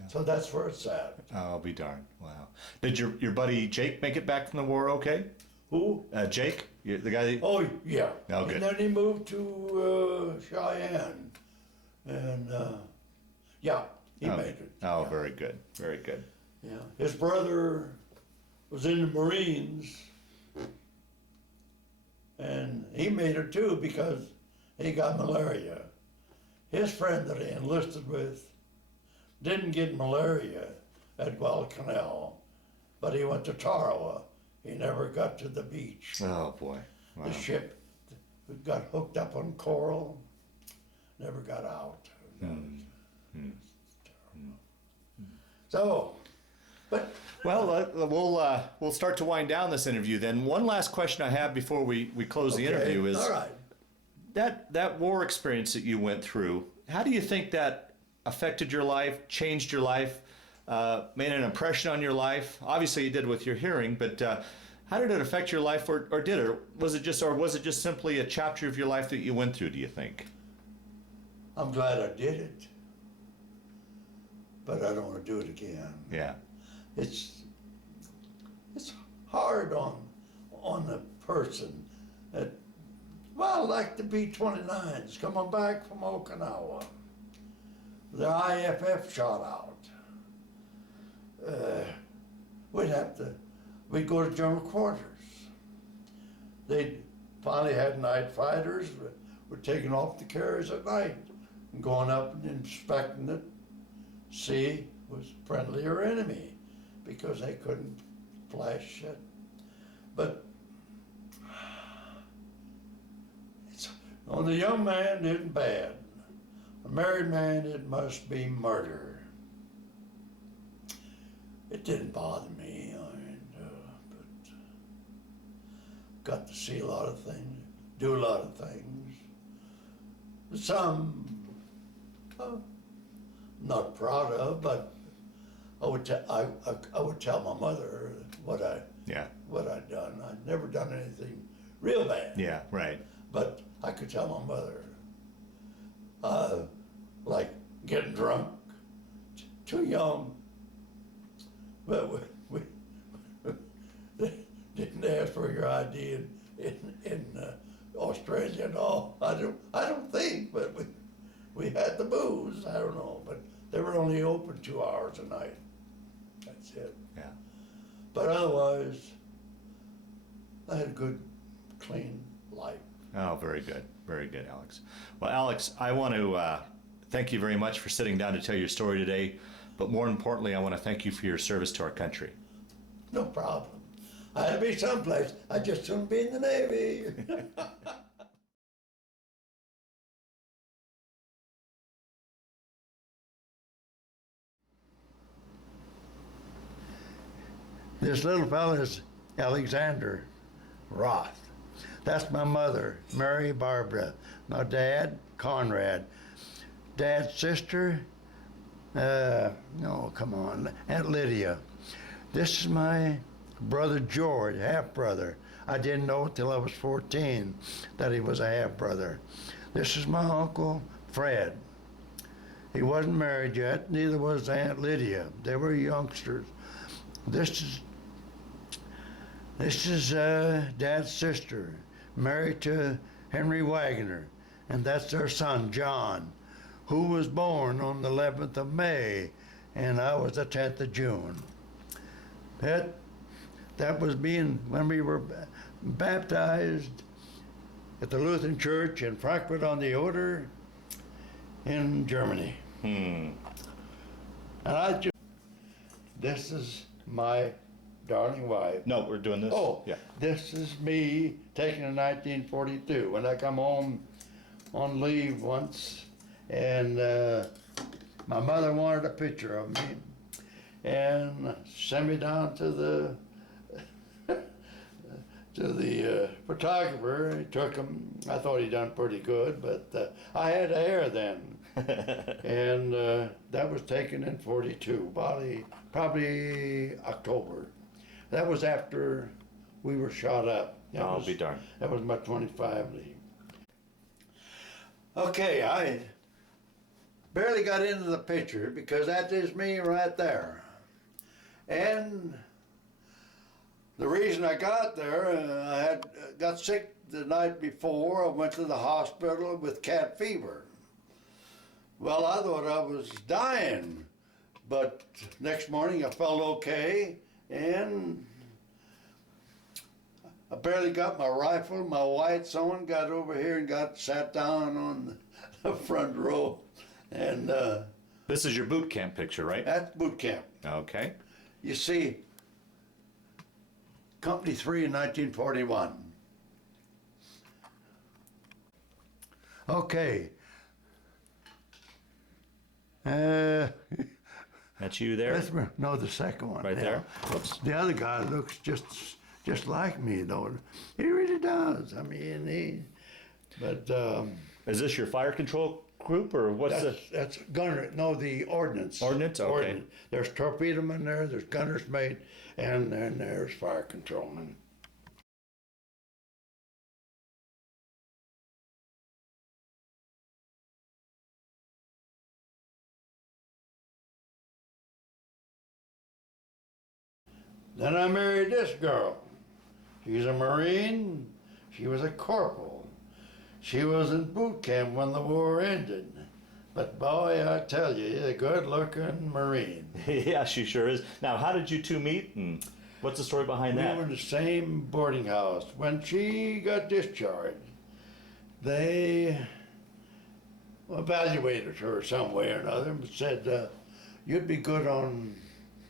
So that's where it's at. I'll be darned. Wow. Did your buddy Jake make it back from the war okay? Who? Jake? The guy? Oh, yeah. Oh, good. And then he moved to Cheyenne. And he made it. Oh, yeah. very good. Very good. Yeah. His brother was in the Marines, and he made it too because he got malaria. His friend that he enlisted with didn't get malaria at Guadalcanal, but he went to Tarawa. He never got to the beach. Oh boy. Wow. The ship got hooked up on coral, never got out. So, but Well, we'll start to wind down this interview then. One last question I have before we close the interview is, all right. that war experience that you went through, how do you think that affected your life, changed your life, made an impression on your life? Obviously you did with your hearing, but how did it affect your life, or did it? Was it just simply a chapter of your life that you went through, do you think? I'm glad I did it, but I don't want to do it again. Yeah. It's hard on a person that, well, like the B-29s coming back from Okinawa. The IFF shot out. We'd go to general quarters. They finally had night fighters, were taking off the carriers at night and going up and inspecting it, see was friendly or enemy, because they couldn't flash it. But on the young man, it isn't bad. A married man, it must be murder. It didn't bother me, but got to see a lot of things, do a lot of things. Some not proud of, but I would tell my mother what I'd done. I'd never done anything real bad. Yeah, right. But I could tell my mother, like getting drunk, too young. But we didn't ask for your ID in Australia at all. I don't think, but we had the booze. I don't know, but they were only open 2 hours a night. That's it. Yeah. But otherwise, I had a good, clean life. Oh, very good, Alex. Well, Alex, I want to thank you very much for sitting down to tell your story today. But more importantly, I want to thank you for your service to our country. No problem. I had to be someplace. I just shouldn't be in the Navy. This little fella is Alexander Rothe. That's my mother, Mary Barbara. My dad, Conrad. Dad's sister, Aunt Lydia. This is my brother George, half-brother. I didn't know till I was 14 that he was a half-brother. This is my uncle Fred. He wasn't married yet, neither was Aunt Lydia. They were youngsters. This is Dad's sister, married to Henry Wagner, and that's their son, John, who was born on the 11th of May, and I was the 10th of June. That was when we were baptized at the Lutheran Church in Frankfurt on the Oder in Germany. And this is my darling wife. No, we're doing this. Oh, yeah. This is me taken in 1942 when I come home on leave once, and my mother wanted a picture of me and sent me down to the photographer. He took him. I thought he'd done pretty good, but I had hair then. And that was taken in 42, probably October. That was after we were shot up. I'll be darned. That was my 25 leave. Okay, I barely got into the picture because that is me right there. And the reason I got there, I had got sick the night before. I went to the hospital with cat fever. Well, I thought I was dying, but next morning I felt okay, and I barely got my rifle. My wife, someone got over here and sat down on the front row. And This is your boot camp picture, right? that's boot camp. Okay. You see, Company 3 in 1941. Okay. That's you there? No, the second one. Right yeah. there? Whoops. The other guy looks just like me, though. He really does. I mean, but Is this your fire control group, or what's that's gunner. No, the ordnance. Ordnance? Okay. There's torpedo men there. There's gunner's mate, and then there's fire controlman. Then I married this girl. She's a Marine. She was a corporal. She was in boot camp when the war ended. But boy, I tell you, a good-looking Marine. Yeah, she sure is. Now, how did you two meet, and what's the story behind We that? were in the same boarding house. When she got discharged, they evaluated her some way or another and said, you'd be good on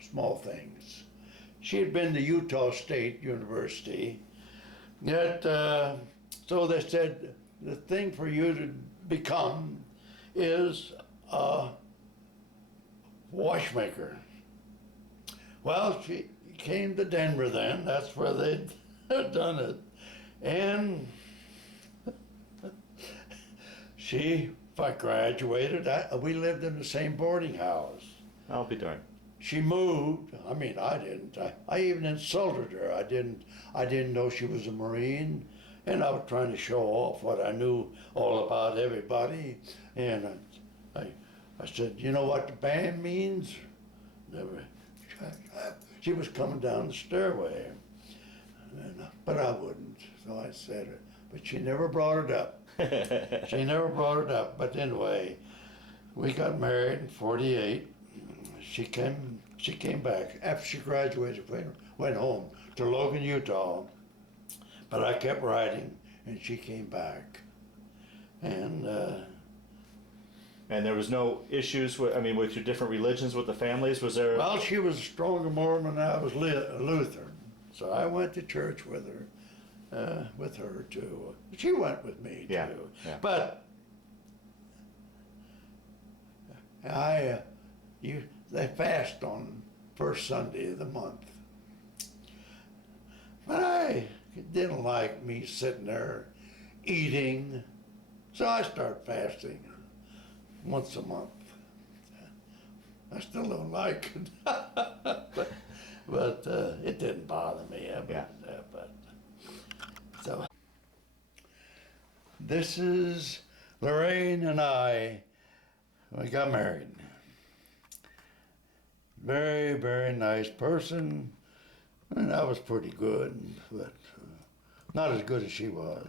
small things. She had been to Utah State University. Yet, so they said, the thing for you to become is a watchmaker. Well, she came to Denver then. That's where they'd done it. And she graduated. We lived in the same boarding house. I'll be darned. She moved. I mean, I didn't. I even insulted her. I didn't know she was a Marine, and I was trying to show off what I knew all about everybody. And I said, you know what the band means? Never. She was coming down the stairway, but I wouldn't. So I said it. But she never brought it up. She never brought it up. But anyway, we got married in '48. She came back after she graduated. Went home to Logan, Utah. But I kept writing, and she came back. And there was no issues with, with your different religions with the families? Was there? well, she was a stronger Mormon than I was Lutheran, so I went to church with her too. She went with me Yeah, too. yeah. But they fast on first Sunday of the month. But I didn't like me sitting there eating, so I started fasting once a month. I still don't like it, but it didn't bother me. So this is Lorraine and I. We got married. Very, very nice person, and I was pretty good, but not as good as she was.